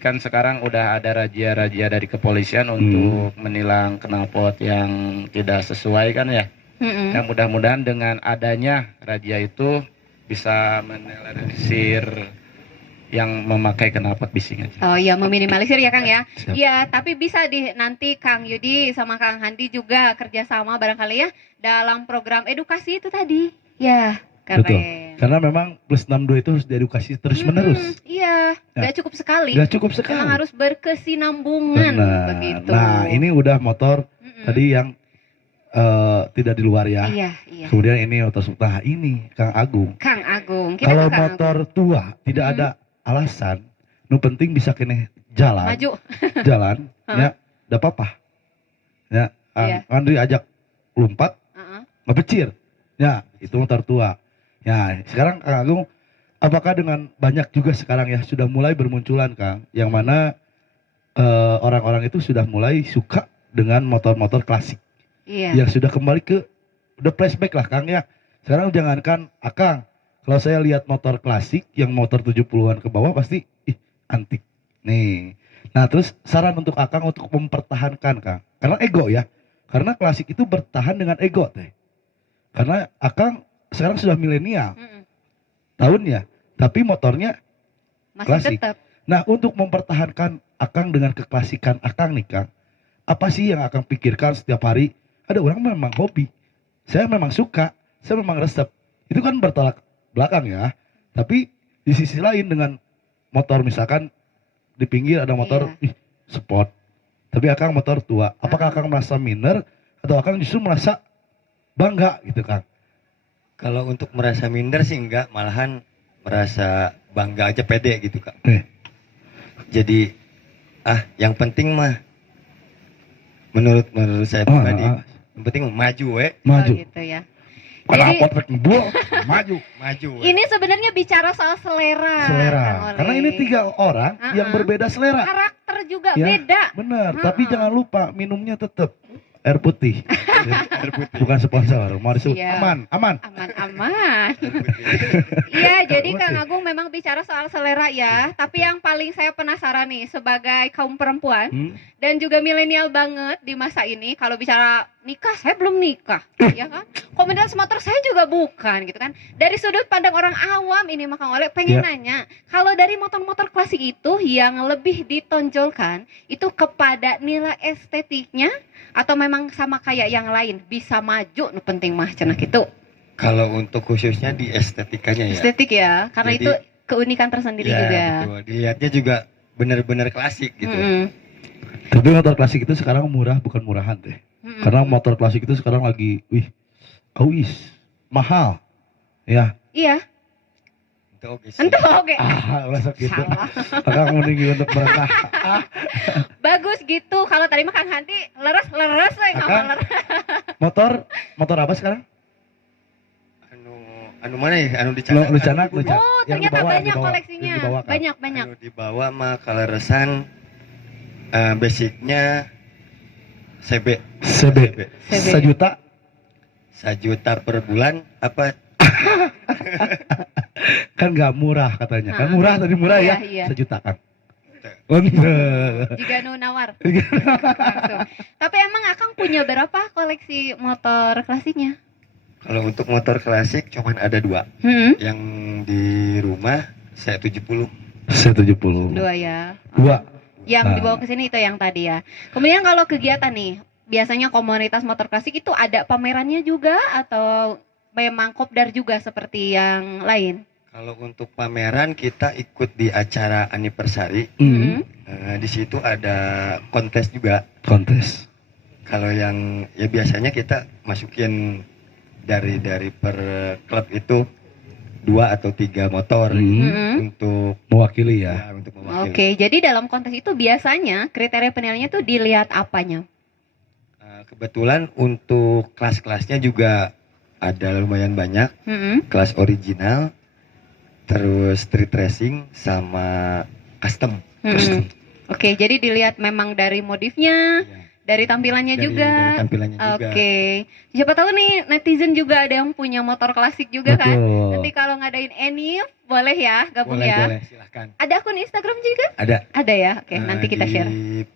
kan sekarang udah ada razia-razia dari kepolisian untuk menilang knalpot yang tidak sesuai kan ya. Mm-mm. Yang mudah-mudahan dengan adanya razia itu bisa menetralisir yang memakai knalpot bising aja. Oh iya, meminimalisir ya Kang ya. Siap. Iya, tapi bisa nanti Kang Yudi sama Kang Handi juga kerjasama barangkali ya dalam program edukasi itu tadi. Ya, Betul. keren. Karena memang plus 62 itu harus diedukasi terus menerus. Iya, Ya. nggak cukup sekali. Gak cukup sekali. Memang harus berkesinambungan Benar. begitu. Nah, ini udah motor Mm-mm. tadi yang tidak di luar ya. Iya, iya. Kemudian ini motor nah ini Kang Agung. Kang Agung. Kita Kalau ke Kang motor tua tidak Mm-mm. ada alasan, nu penting bisa kene jalan, Agung. Maju. jalan, ya, tidak apa-apa. Ya, Iya. kan diajak lompat, Heeh. ngebecir. Ya, itu motor tua. Ya, sekarang Kang Agung, apakah dengan banyak juga sekarang ya sudah mulai bermunculan Kang, yang mana orang-orang itu sudah mulai suka dengan motor-motor klasik, Iya. yang sudah kembali ke udah flashback lah Kang ya. Sekarang jangankan Akang, kalau saya lihat motor klasik yang motor 70-an ke bawah pasti antik. Nih. Nah, terus saran untuk Akang untuk mempertahankan Kang. Karena ego ya. Karena klasik itu bertahan dengan ego teh. Karena Akang sekarang sudah milenial Mm-mm. tahunnya, tapi motornya Masih klasik. tetap. Nah, untuk mempertahankan Akang dengan keklasikan Akang nih Kang, apa sih yang Akang pikirkan setiap hari? Ada orang memang hobi, saya memang suka, saya memang resep. Itu kan bertolak belakang ya. Tapi di sisi lain dengan motor misalkan di pinggir ada motor sport, tapi Akang motor tua. Apakah Akang merasa minder atau Akang justru merasa bangga gitu Kang? Kalau untuk merasa minder sih enggak, malahan merasa bangga aja, pede gitu Kak. Jadi yang penting mah menurut saya pribadi, yang penting maju Maju. Oh, gitu ya. Kenapa pet ngebul? Maju. maju. Ini sebenarnya bicara soal selera. Selera. Kang Oleh. Karena ini 3 orang yang berbeda selera. Karakter juga Ya. beda. Bener, tapi jangan lupa minumnya tetap air putih. Bukan sponsor, mau disebut Iya. aman. Aman-aman. Iya, jadi Kang Agung memang bicara soal selera ya. Tapi yang paling saya penasaran nih sebagai kaum perempuan dan juga milenial banget di masa ini, kalau bicara nikah, saya belum nikah, ya kan? Komunitas motor saya juga bukan, gitu kan? Dari sudut pandang orang awam ini, Kang Oleh pengen Ya. nanya, kalau dari motor-motor klasik itu yang lebih ditonjolkan itu kepada nilai estetiknya atau memang sama kayak yang lain bisa maju, nu penting mah cenah gitu. Kalau untuk khususnya di estetikanya ya. Estetik ya, karena Jadi- itu keunikan tersendiri Ya, juga. betul. Dilihatnya juga benar-benar klasik gitu. Mm-mm. Tapi motor klasik itu sekarang murah, bukan murahan deh. Mm-mm. Karena motor klasik itu sekarang lagi, mahal. Ya, Itu Iya, oke sih. entah oke. masa gitu. Salah. Akang meninggi untuk mereka. Bagus gitu. Kalau tadi mah Kang Handi leres Akang. ngomong leres. Motor apa sekarang? Anu mana ya? Anu dicanak. Lu canak. Oh, Yang ternyata dibawa, banyak dibawa. koleksinya. Yang dibawa, Kang. Banyak. Anu dibawa mah kaleresan basicnya CB. CB. CB. 1 juta 1 juta per bulan apa? kan nggak murah katanya. Kan murah tadi murah ya. Iya. 1 juta kan. Bener. Jika nu nawar. Langsung. Tapi emang Akang punya berapa koleksi motor klasiknya? Kalau untuk motor klasik cuman ada 2. Yang di rumah saya 70. Saya 70. 2 ya. 2. Yang Ah. dibawa ke sini itu yang tadi ya. Kemudian kalau kegiatan nih, biasanya komunitas motor klasik itu ada pamerannya juga atau memang kopdar juga seperti yang lain? Kalau untuk pameran kita ikut di acara anniversary. Di situ ada kontes juga. Kontes. Kalau yang ya biasanya kita masukin dari per klub itu 2 atau 3 motor untuk Mewakili ya. untuk mewakili. Oke, jadi dalam kontes itu biasanya kriteria penilaiannya tuh dilihat apanya? Kebetulan untuk kelas-kelasnya juga ada lumayan banyak. Kelas original, terus street racing sama custom. Oke, jadi dilihat memang dari modifnya, Ya. Dari tampilannya dari juga. tampilannya juga. Oke. Siapa tahu nih netizen juga ada yang punya motor klasik juga kan. Betul. Nanti kalau ngadain Enif boleh ya gabung Boleh, ya. boleh, silahkan. Ada akun Instagram juga? Ada. Ada ya. Oke, nanti kita di share.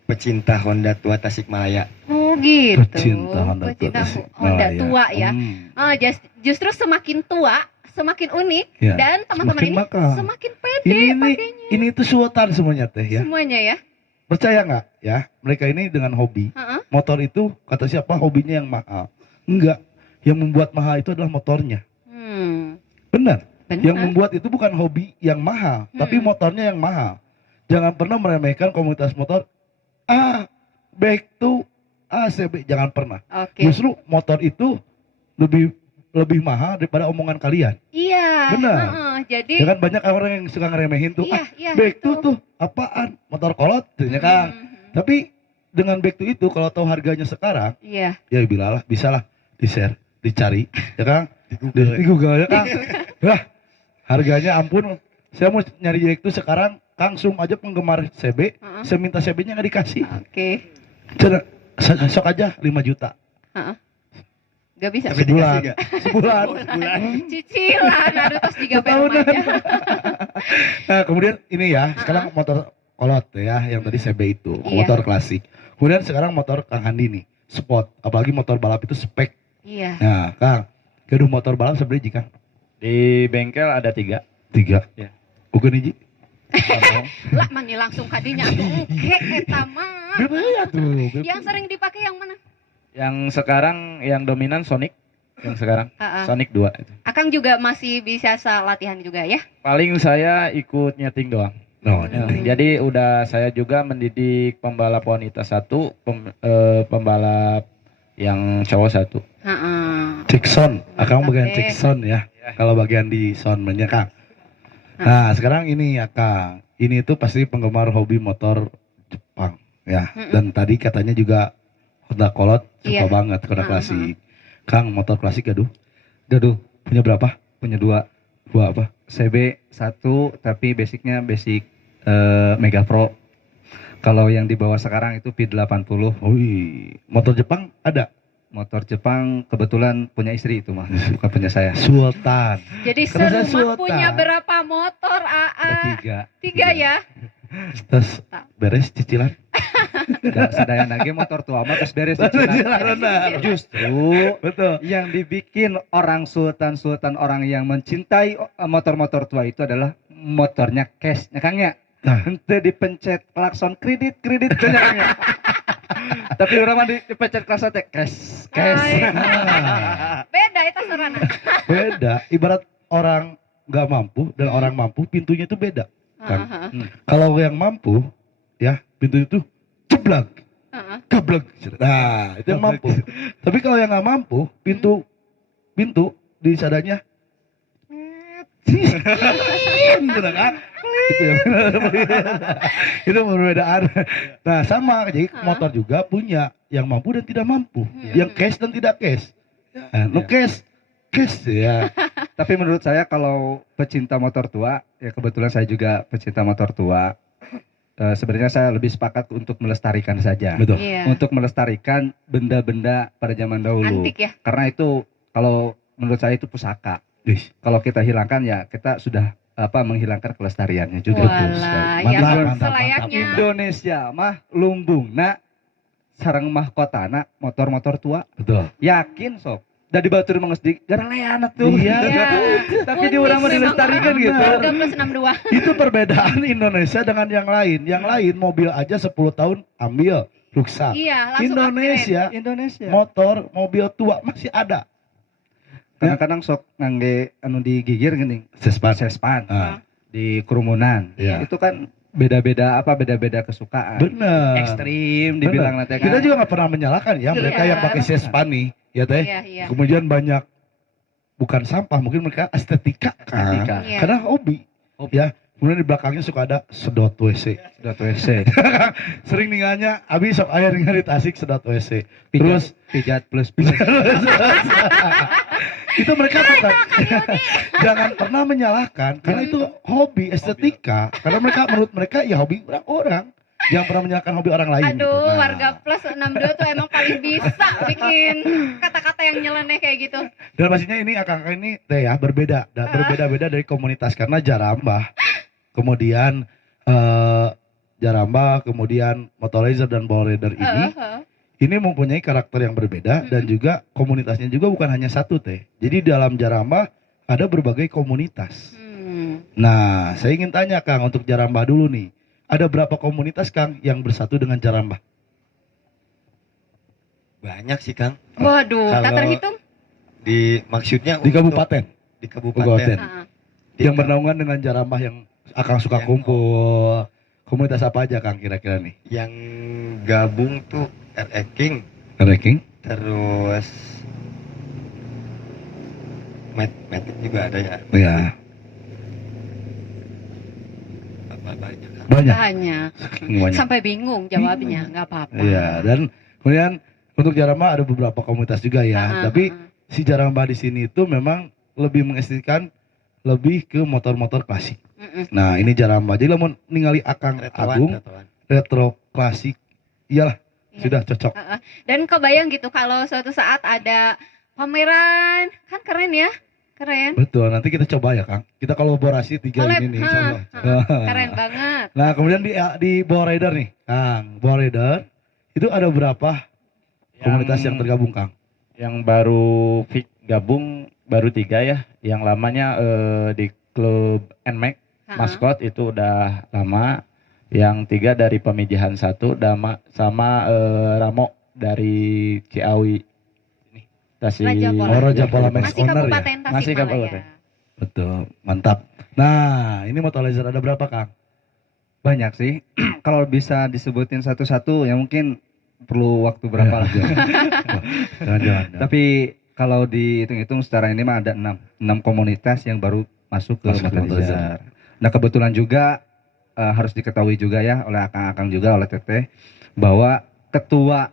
Pecinta Honda Tua Tasikmalaya. Oh gitu. Pecinta Honda Pecinta Tua Honda Tasikmalaya. tua ya. Hmm. Justru semakin tua, semakin unik Ya, dan teman-teman semakin ini makan. semakin pede Ini pakainya. ini tuh sultan semuanya teh ya. Semuanya ya. Percaya nggak ya? Mereka ini dengan hobi. Heeh. Motor itu kata siapa hobinya yang mahal? Enggak. Yang membuat mahal itu adalah motornya. Benar. Benar. Yang membuat itu bukan hobi yang mahal, tapi motornya yang mahal. Jangan pernah meremehkan komunitas motor. Back to ACB, jangan pernah. Oke. Justru motor itu lebih mahal daripada omongan kalian. Iya. Benar. Heeh, jadi Ya kan banyak orang yang suka ngeremehin tuh. iya, Back to betul. tuh apaan? Motor kolot, ya kan? Tapi dengan back to itu kalau tahu harganya sekarang, Iya. ya bisa lah di-share, dicari, ya kan? Di Google ya kan? Wah, harganya ampun. Saya mau nyari back to sekarang, langsung aja penggemar CB, Heeh. saya minta CB-nya nggak dikasih. Oke. Sok aja 5 juta. Gak bisa. Tapi dikasih Sebulan. nggak? Sebulan. Sebulan. Cicilan, aduh tos 3 Setahunan. aja. Nah, kemudian ini ya, sekarang motor kolot ya, yang tadi CB itu, Iya. motor klasik. Kemudian sekarang motor Kang Handi nih, sport. Apalagi motor balap itu spek. Iya. Nah, Kang, kedua motor balap sebenarnya Kang? Di bengkel ada 3. 3. Ya. Bukan hiji. Lah mani langsung kadinya atuh engke eta mah. Gede tuh. Yang sering dipakai yang mana? Yang sekarang yang dominan Sonic. Yang sekarang Heeh. Sonic 2 itu. Akang juga masih bisa latihan juga ya? Paling saya ikut nyeting doang. No, Ya, jadi. jadi udah saya juga mendidik pembalap wanita 1, pembalap yang cowok 1. Heeh. Cek sound, Akang Mantap bagian deh. cek sound ya. Kalau bagian di soundman-nya Kang. Nah, sekarang ini ya Kang. Ini tuh pasti penggemar hobi motor Jepang ya. Dan tadi katanya juga Honda Kolot suka Iya. banget Honda klasik. Kang, motor klasik gaduh. Gaduh, Punya berapa? punya 2. Dua apa? CB 1 tapi basicnya basic Mega Pro. Kalau yang di bawah sekarang itu P80. Wih, motor Jepang ada. Motor Jepang kebetulan punya istri itu mah, bukan punya saya. Sultan. Jadi Karena saya serumah sultan. punya berapa motor Ada AA? 3. 3 ya? Terus beres cicilan. Dan sadaya lagi motor tua mah terus beres cicilan. Benar. Justru Betul. yang dibikin orang sultan-sultan orang yang mencintai motor-motor tua itu adalah motornya cash, ya Kang ya. Nah. Ente dipencet klakson kredit ya. Tapi orang mah dipencet klakson teh cash. Ay. Nah, Beda itu sarana. beda. Ibarat orang nggak mampu dan orang mampu pintunya itu beda. Kan? Heeh. Kalau yang mampu, ya pintu itu ceblak, Heeh. gablek. Nah, itu yang mampu. Tapi kalau yang nggak mampu, pintu di sadanya, gitu kan? Itu perbedaan. Nah, sama. Jadi motor juga punya yang mampu dan tidak mampu, yang cash dan tidak cash. Nah, no cash ya. Tapi menurut saya kalau pecinta motor tua, ya kebetulan saya juga pecinta motor tua. Sebenarnya saya lebih sepakat untuk melestarikan saja. Betul. Iya. Untuk melestarikan benda-benda pada zaman dahulu. Antik ya. Karena itu kalau menurut saya itu pusaka. Wih, Kalau kita hilangkan ya kita sudah menghilangkan kelestariannya juga. Walah, ya Mantap, mantap, selayaknya. Indonesia mah lumbungna sareng mahkotana motor-motor tua. betul. Yakin sok. Dari batur mengesdik gara leana tuh. Iya. Tapi di orang mah dilestarikan gitu. 3+62. Itu perbedaan Indonesia dengan yang lain. Yang lain mobil aja 10 tahun ambil rusak. Iya, langsung Indonesia Indonesia. motor mobil tua masih ada. Kadang-kadang sok ngangge anu digigir gini. Sespan. Sespan. Ah, Di kerumunan. Iya. Itu kan beda-beda kesukaan. bener. Ekstrim dibilang nanti kan. Kita juga nggak pernah menyalahkan ya mereka Iya. yang pakai Sespan nih, ya teh. Iya, iya. Kemudian banyak bukan sampah, mungkin mereka estetika kan. Estetika. Iya. Karena hobi. Ya. Kemudian di belakangnya suka ada sedot WC. Sudah WC. Sering ninggalnya, abis sok air ningali di Tasik sedot WC. Terus pijat plus. itu mereka bukan jangan pernah menyalahkan karena itu hobi estetika karena mereka menurut mereka ya hobi orang-orang yang pernah menyalahkan hobi orang lain. Aduh, gitu. Nah, warga plus 62 tuh emang paling bisa bikin kata-kata yang nyeleneh kayak gitu. Dan pastinya ini akang-akang ini teh ya berbeda-beda dari komunitas karena Jarambah, kemudian Jarambah, kemudian Motorizer dan Ball Rider ini mempunyai karakter yang berbeda dan juga komunitasnya juga bukan hanya satu teh. Jadi dalam Jarambah ada berbagai komunitas. Nah, saya ingin tanya Kang untuk Jarambah dulu nih. Ada berapa komunitas Kang yang bersatu dengan Jarambah? Banyak sih Kang. Waduh, tak Kalau terhitung? Maksudnya Di untuk- kabupaten Di Kabupaten. kabupaten. Heeh. Di yang bernaungan dengan Jarambah yang Akang suka Yang- kumpul. Komunitas apa aja Kang kira-kira nih? Yang gabung tuh RE King, Ranking? terus Matic juga ada ya. Ya, Apa banyak Kang. banyak. Banyak. Banyak. Sampai bingung jawabnya, nggak apa-apa. Iya, dan kemudian untuk Jarambah ada beberapa komunitas juga ya. Heeh, Tapi heeh. si Jarambah di sini itu memang lebih mengestilkan lebih ke motor-motor klasik. Mm-mm. Nah, ini Jarambah. Jadi lamun ningali Akang Agung Retroan. retro klasik, iyalah Iya. sudah cocok. Dan kebayang gitu kalau suatu saat ada pameran, kan keren ya, keren. Betul, nanti kita coba ya Kang. Kita kolaborasi tiga Collab, ini nih ha, insyaallah. ha, keren banget. Nah, kemudian di Ball Rider nih, Kang. Ball Rider itu ada berapa komunitas yang tergabung, Kang? Yang baru gabung baru 3 ya. Yang lamanya di klub NMAX Ha-ha. Maskot itu udah lama. Yang 3 dari Pemijahan 1 sama Ramo dari Ciawi. Ini Tasik. Raja Pola. Oh, Raja Pola Max Masih Owner ya? Kabupaten Masih Tasikmalaya. kabupaten. Betul, mantap. Nah, ini Motorizer ada berapa, Kang? Banyak sih. Kalau bisa disebutin satu-satu ya mungkin perlu waktu berapa lah. Jangan-jangan. Tapi kalau dihitung-hitung secara ini mah ada 6 komunitas yang baru masuk ke Masuk ke Motorizer. Motorizer. Nah kebetulan juga harus diketahui juga ya oleh akang-akang juga oleh Teteh bahwa ketua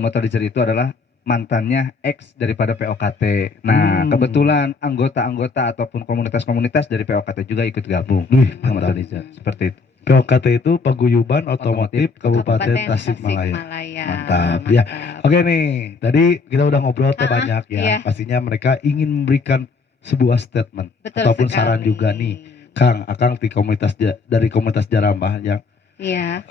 Motorizer itu adalah mantannya ex daripada POKT. Nah kebetulan anggota-anggota ataupun komunitas-komunitas dari POKT juga ikut gabung Wih, ke mantap. Motorizer. Seperti itu. POKT itu Paguyuban Otomotif Kabupaten Kabupaten Tasikmalaya. Tasikmalaya. Mantap, ya. Oke nih, tadi kita udah ngobrol tuh Ah, banyak ya. iya. Pastinya mereka ingin memberikan sebuah statement Betul ataupun sekali. saran juga nih, Kang, Akang di komunitas dari komunitas Jarambah yang Iya.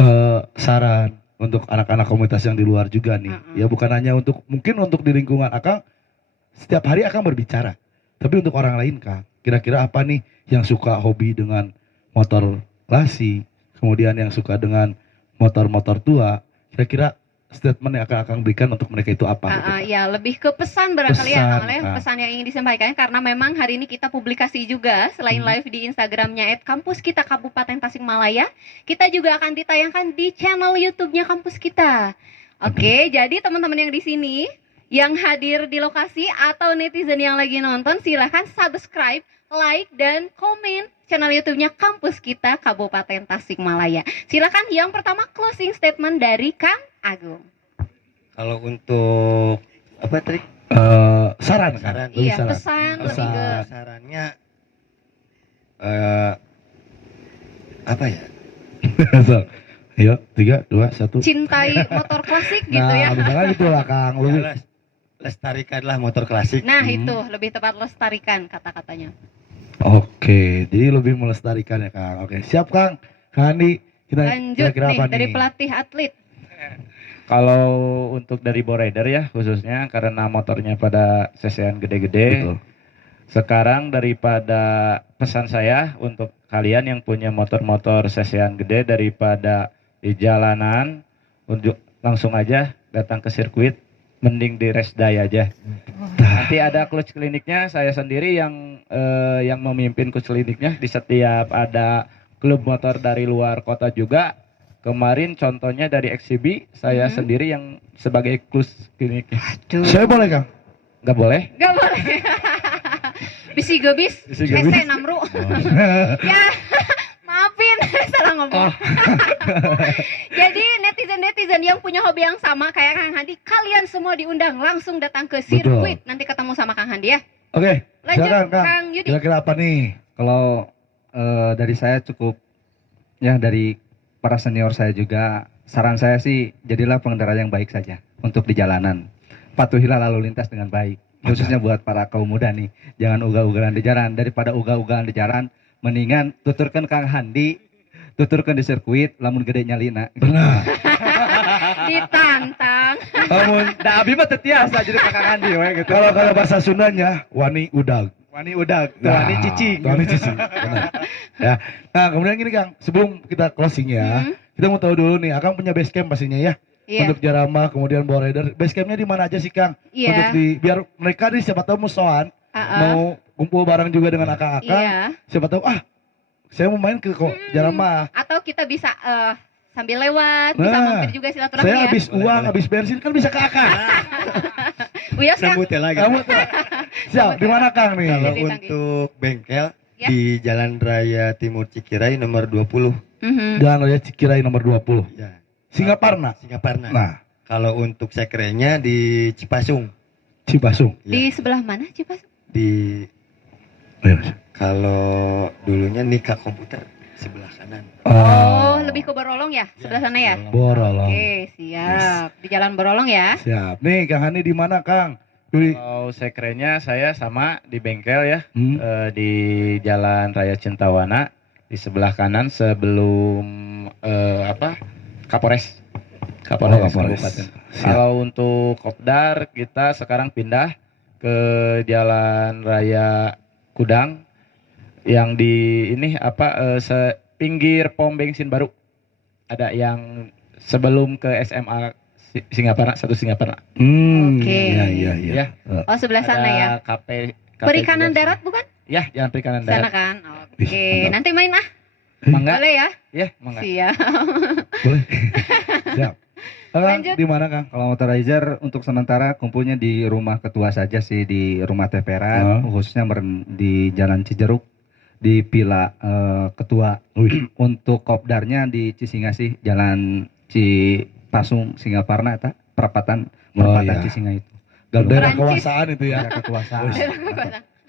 saran untuk anak-anak komunitas yang di luar juga nih. Ya bukan hanya untuk mungkin untuk di lingkungan Akang setiap hari Akang berbicara, tapi untuk orang lain Kang. Kira-kira apa nih yang suka hobi dengan motor klasik, kemudian yang suka dengan motor-motor tua, kira-kira statement yang akan Akang berikan untuk mereka itu apa? gitu, Kang? Ya lebih ke pesan barangkali ya, Pesan, Kang Ale, Kang. pesan yang ingin disampaikan karena memang hari ini kita publikasi juga selain live di Instagramnya @kampus kita Kabupaten Tasikmalaya, kita juga akan ditayangkan di channel YouTube-nya kampus kita. Oke, jadi teman-teman yang di sini yang hadir di lokasi atau netizen yang lagi nonton silahkan subscribe, like dan komen channel YouTube-nya kampus kita Kabupaten Tasikmalaya. Silakan yang pertama closing statement dari Kang Agung. Kalau untuk apa tadi? Saran, Kang. Saran. Lebih Iya, saran. pesan lebih Pesan. ke Sarannya apa ya? So, ayo 3, 2, 1. cintai motor klasik gitu Nah, ya. misalkan gitu lah Kang. Ya, Lebih, lestarikanlah motor klasik. Nah, Hmm. itu lebih tepat lestarikan kata-katanya. Oke, jadi lebih melestarikan ya Kang. Oke, siap Kang. Kang Andi, kita Lanjut kira-kira nih apa dari nih? pelatih atlet. Kalau untuk dari Borrider ya khususnya karena motornya pada CC-an gede-gede. Betul. Sekarang daripada pesan saya untuk kalian yang punya motor-motor CC-an gede daripada di jalanan untuk langsung aja datang ke sirkuit, mending di race day aja. Nanti ada coach kliniknya, saya sendiri yang memimpin coach kliniknya di setiap ada klub motor dari luar kota juga. Kemarin contohnya dari XCB, saya sendiri yang sebagai coach kliniknya. Aduh. Saya boleh Kang? Nggak boleh? Gak boleh. Bisi gebis, Bisi gebis. CC Namru. Ya, maafin salah ngomong. Jadi netizen-netizen yang punya hobi yang sama kayak Kang Handi, kalian semua diundang langsung datang ke sirkuit. Nanti ketemu sama Kang Handi ya. Oke, Lanjut silakan Kang. Kang Yudi. Kira-kira apa nih? Kalau dari saya cukup ya dari para senior saya juga, saran saya sih jadilah pengendara yang baik saja untuk di jalanan. Patuhilah lalu lintas dengan baik. Khususnya buat para kaum muda nih, jangan ugal-ugalan di jalan. Daripada ugal-ugalan di jalan, mendingan tuturkan Kang Handi, tuturkan di sirkuit, lamun gede nyalina. Benar. Ditantang. Namun Da abi mah teu tiasa jadi Kang Handi we gitu. kalau bahasa Sundanya wani udag. Wani udah, wani cicing. Wani cicing. Benar. Ya. Nah, kemudian gini Kang, sebelum kita closing ya, kita mau tahu dulu nih, Akang punya base camp pastinya ya. Iya. Untuk Jarama, kemudian Bawa Rider. Base campnya di mana aja sih Kang? Iya. Untuk biar mereka nih siapa tahu musuhan, mau kumpul bareng juga dengan akang-akang. Iya. Siapa tahu saya mau main ke Jarama. Atau kita bisa sambil lewat, bisa Nah, mampir juga silaturahmi Saya ya. habis uang, habis bensin kan bisa ke akang. Uyas Kang. Sambut ya lagi. Kamu tuh. Siap, di mana Kang nih? Kalau Jadi, untuk bengkel Ya. di Jalan Raya Timur Cikirai nomor 20. Mhm. Jalan Raya Cikirai nomor 20. Ya. Singaparna. Singaparna. Nah, Kalau untuk sekrenya di Cipasung. Cipasung. Di Ya. sebelah mana Cipas? Di Ayo. kalau dulunya Nika Komputer sebelah kanan. Oh, lebih ke Borolong ya? Sebelah sana ya? Borolong. Oke, siap. Di Jalan Borolong ya. Siap. Nih Kang Hani di mana Kang? Di Kalau sekrenya saya sama di bengkel ya, Hmm. di Jalan Raya Centawana di sebelah kanan sebelum Kapolres. Kapolres Kapolres. Kabupaten. Siap. Kalau untuk Kopdar kita sekarang pindah ke Jalan Raya Kudang yang di ini pinggir pom bensin baru. Ada yang sebelum ke SMA Singaparna, satu Singaparna. Oke. Iya, iya, iya. Ya. Oh, sebelah sana ya. KP Perikanan juga. darat bukan? Ya, jalan perikanan Sana darat. kan? Ih, Oke, mantap. nanti main Mangga? boleh ya? Ya, mangga. Siap. Boleh. Siap. Kang, Lanjut. di mana Kang? Kalau motorizer untuk sementara kumpulnya di rumah ketua saja sih, di rumah Teperan, khususnya di Jalan Cijeruk, di Pila Ketua. Wih. Untuk kopdarnya di Cisingasih, Jalan Cipasung Singaparna, perapatan iya. Cisinga itu. Daerah Perancis. kekuasaan itu ya. Daerah kekuasaan.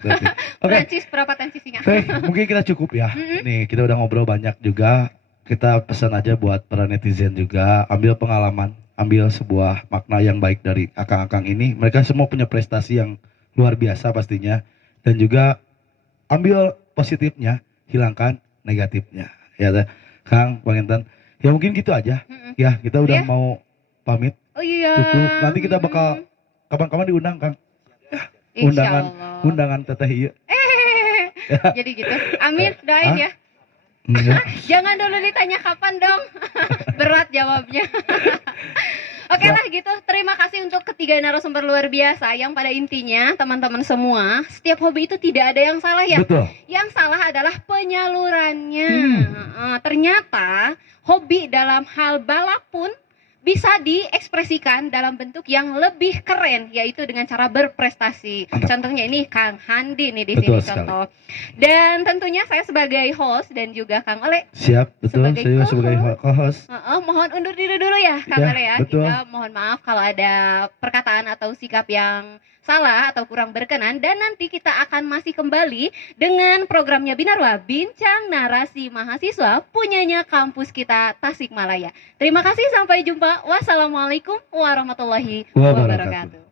Berarti. Oke. Prancis perapatan Cisinga. Mungkin kita cukup ya. Nih, kita udah ngobrol banyak juga. Kita pesan aja buat para netizen juga, ambil pengalaman, ambil sebuah makna yang baik dari akang-akang ini. Mereka semua punya prestasi yang luar biasa pastinya. Dan juga ambil positifnya, hilangkan negatifnya. Ya, teh. Kang, Bang Intan. Ya mungkin gitu aja. Ya, kita udah Ya. mau pamit. Oh iya. Cukup. Nanti kita bakal kapan-kapan diundang, Kang. Undangan teteh iya. Jadi gitu. Amin, doain ya. Enggak. Jangan dulu ditanya kapan dong. Berat jawabnya. Oke lah gitu. Terima kasih untuk ketiga narasumber luar biasa yang pada intinya teman-teman semua, setiap hobi itu tidak ada yang salah ya. Betul. Yang salah adalah penyalurannya. Ternyata hobi dalam hal balap pun bisa diekspresikan dalam bentuk yang lebih keren, yaitu dengan cara berprestasi. Mantap. Contohnya ini Kang Handi nih di Betul sini sekali. contoh. Dan tentunya saya sebagai host dan juga Kang Ole, Siap, betul. Sebagai Saya sebagai co-host. mohon undur diri dulu ya Kang Ya, Ole ya. betul. Kita mohon maaf kalau ada perkataan atau sikap yang salah atau kurang berkenan, dan nanti kita akan masih kembali dengan programnya Binarwa, Bincang Narasi Mahasiswa punyanya kampus kita Tasikmalaya. Terima kasih, sampai jumpa. Wassalamualaikum warahmatullahi Wabarakatuh. wabarakatuh.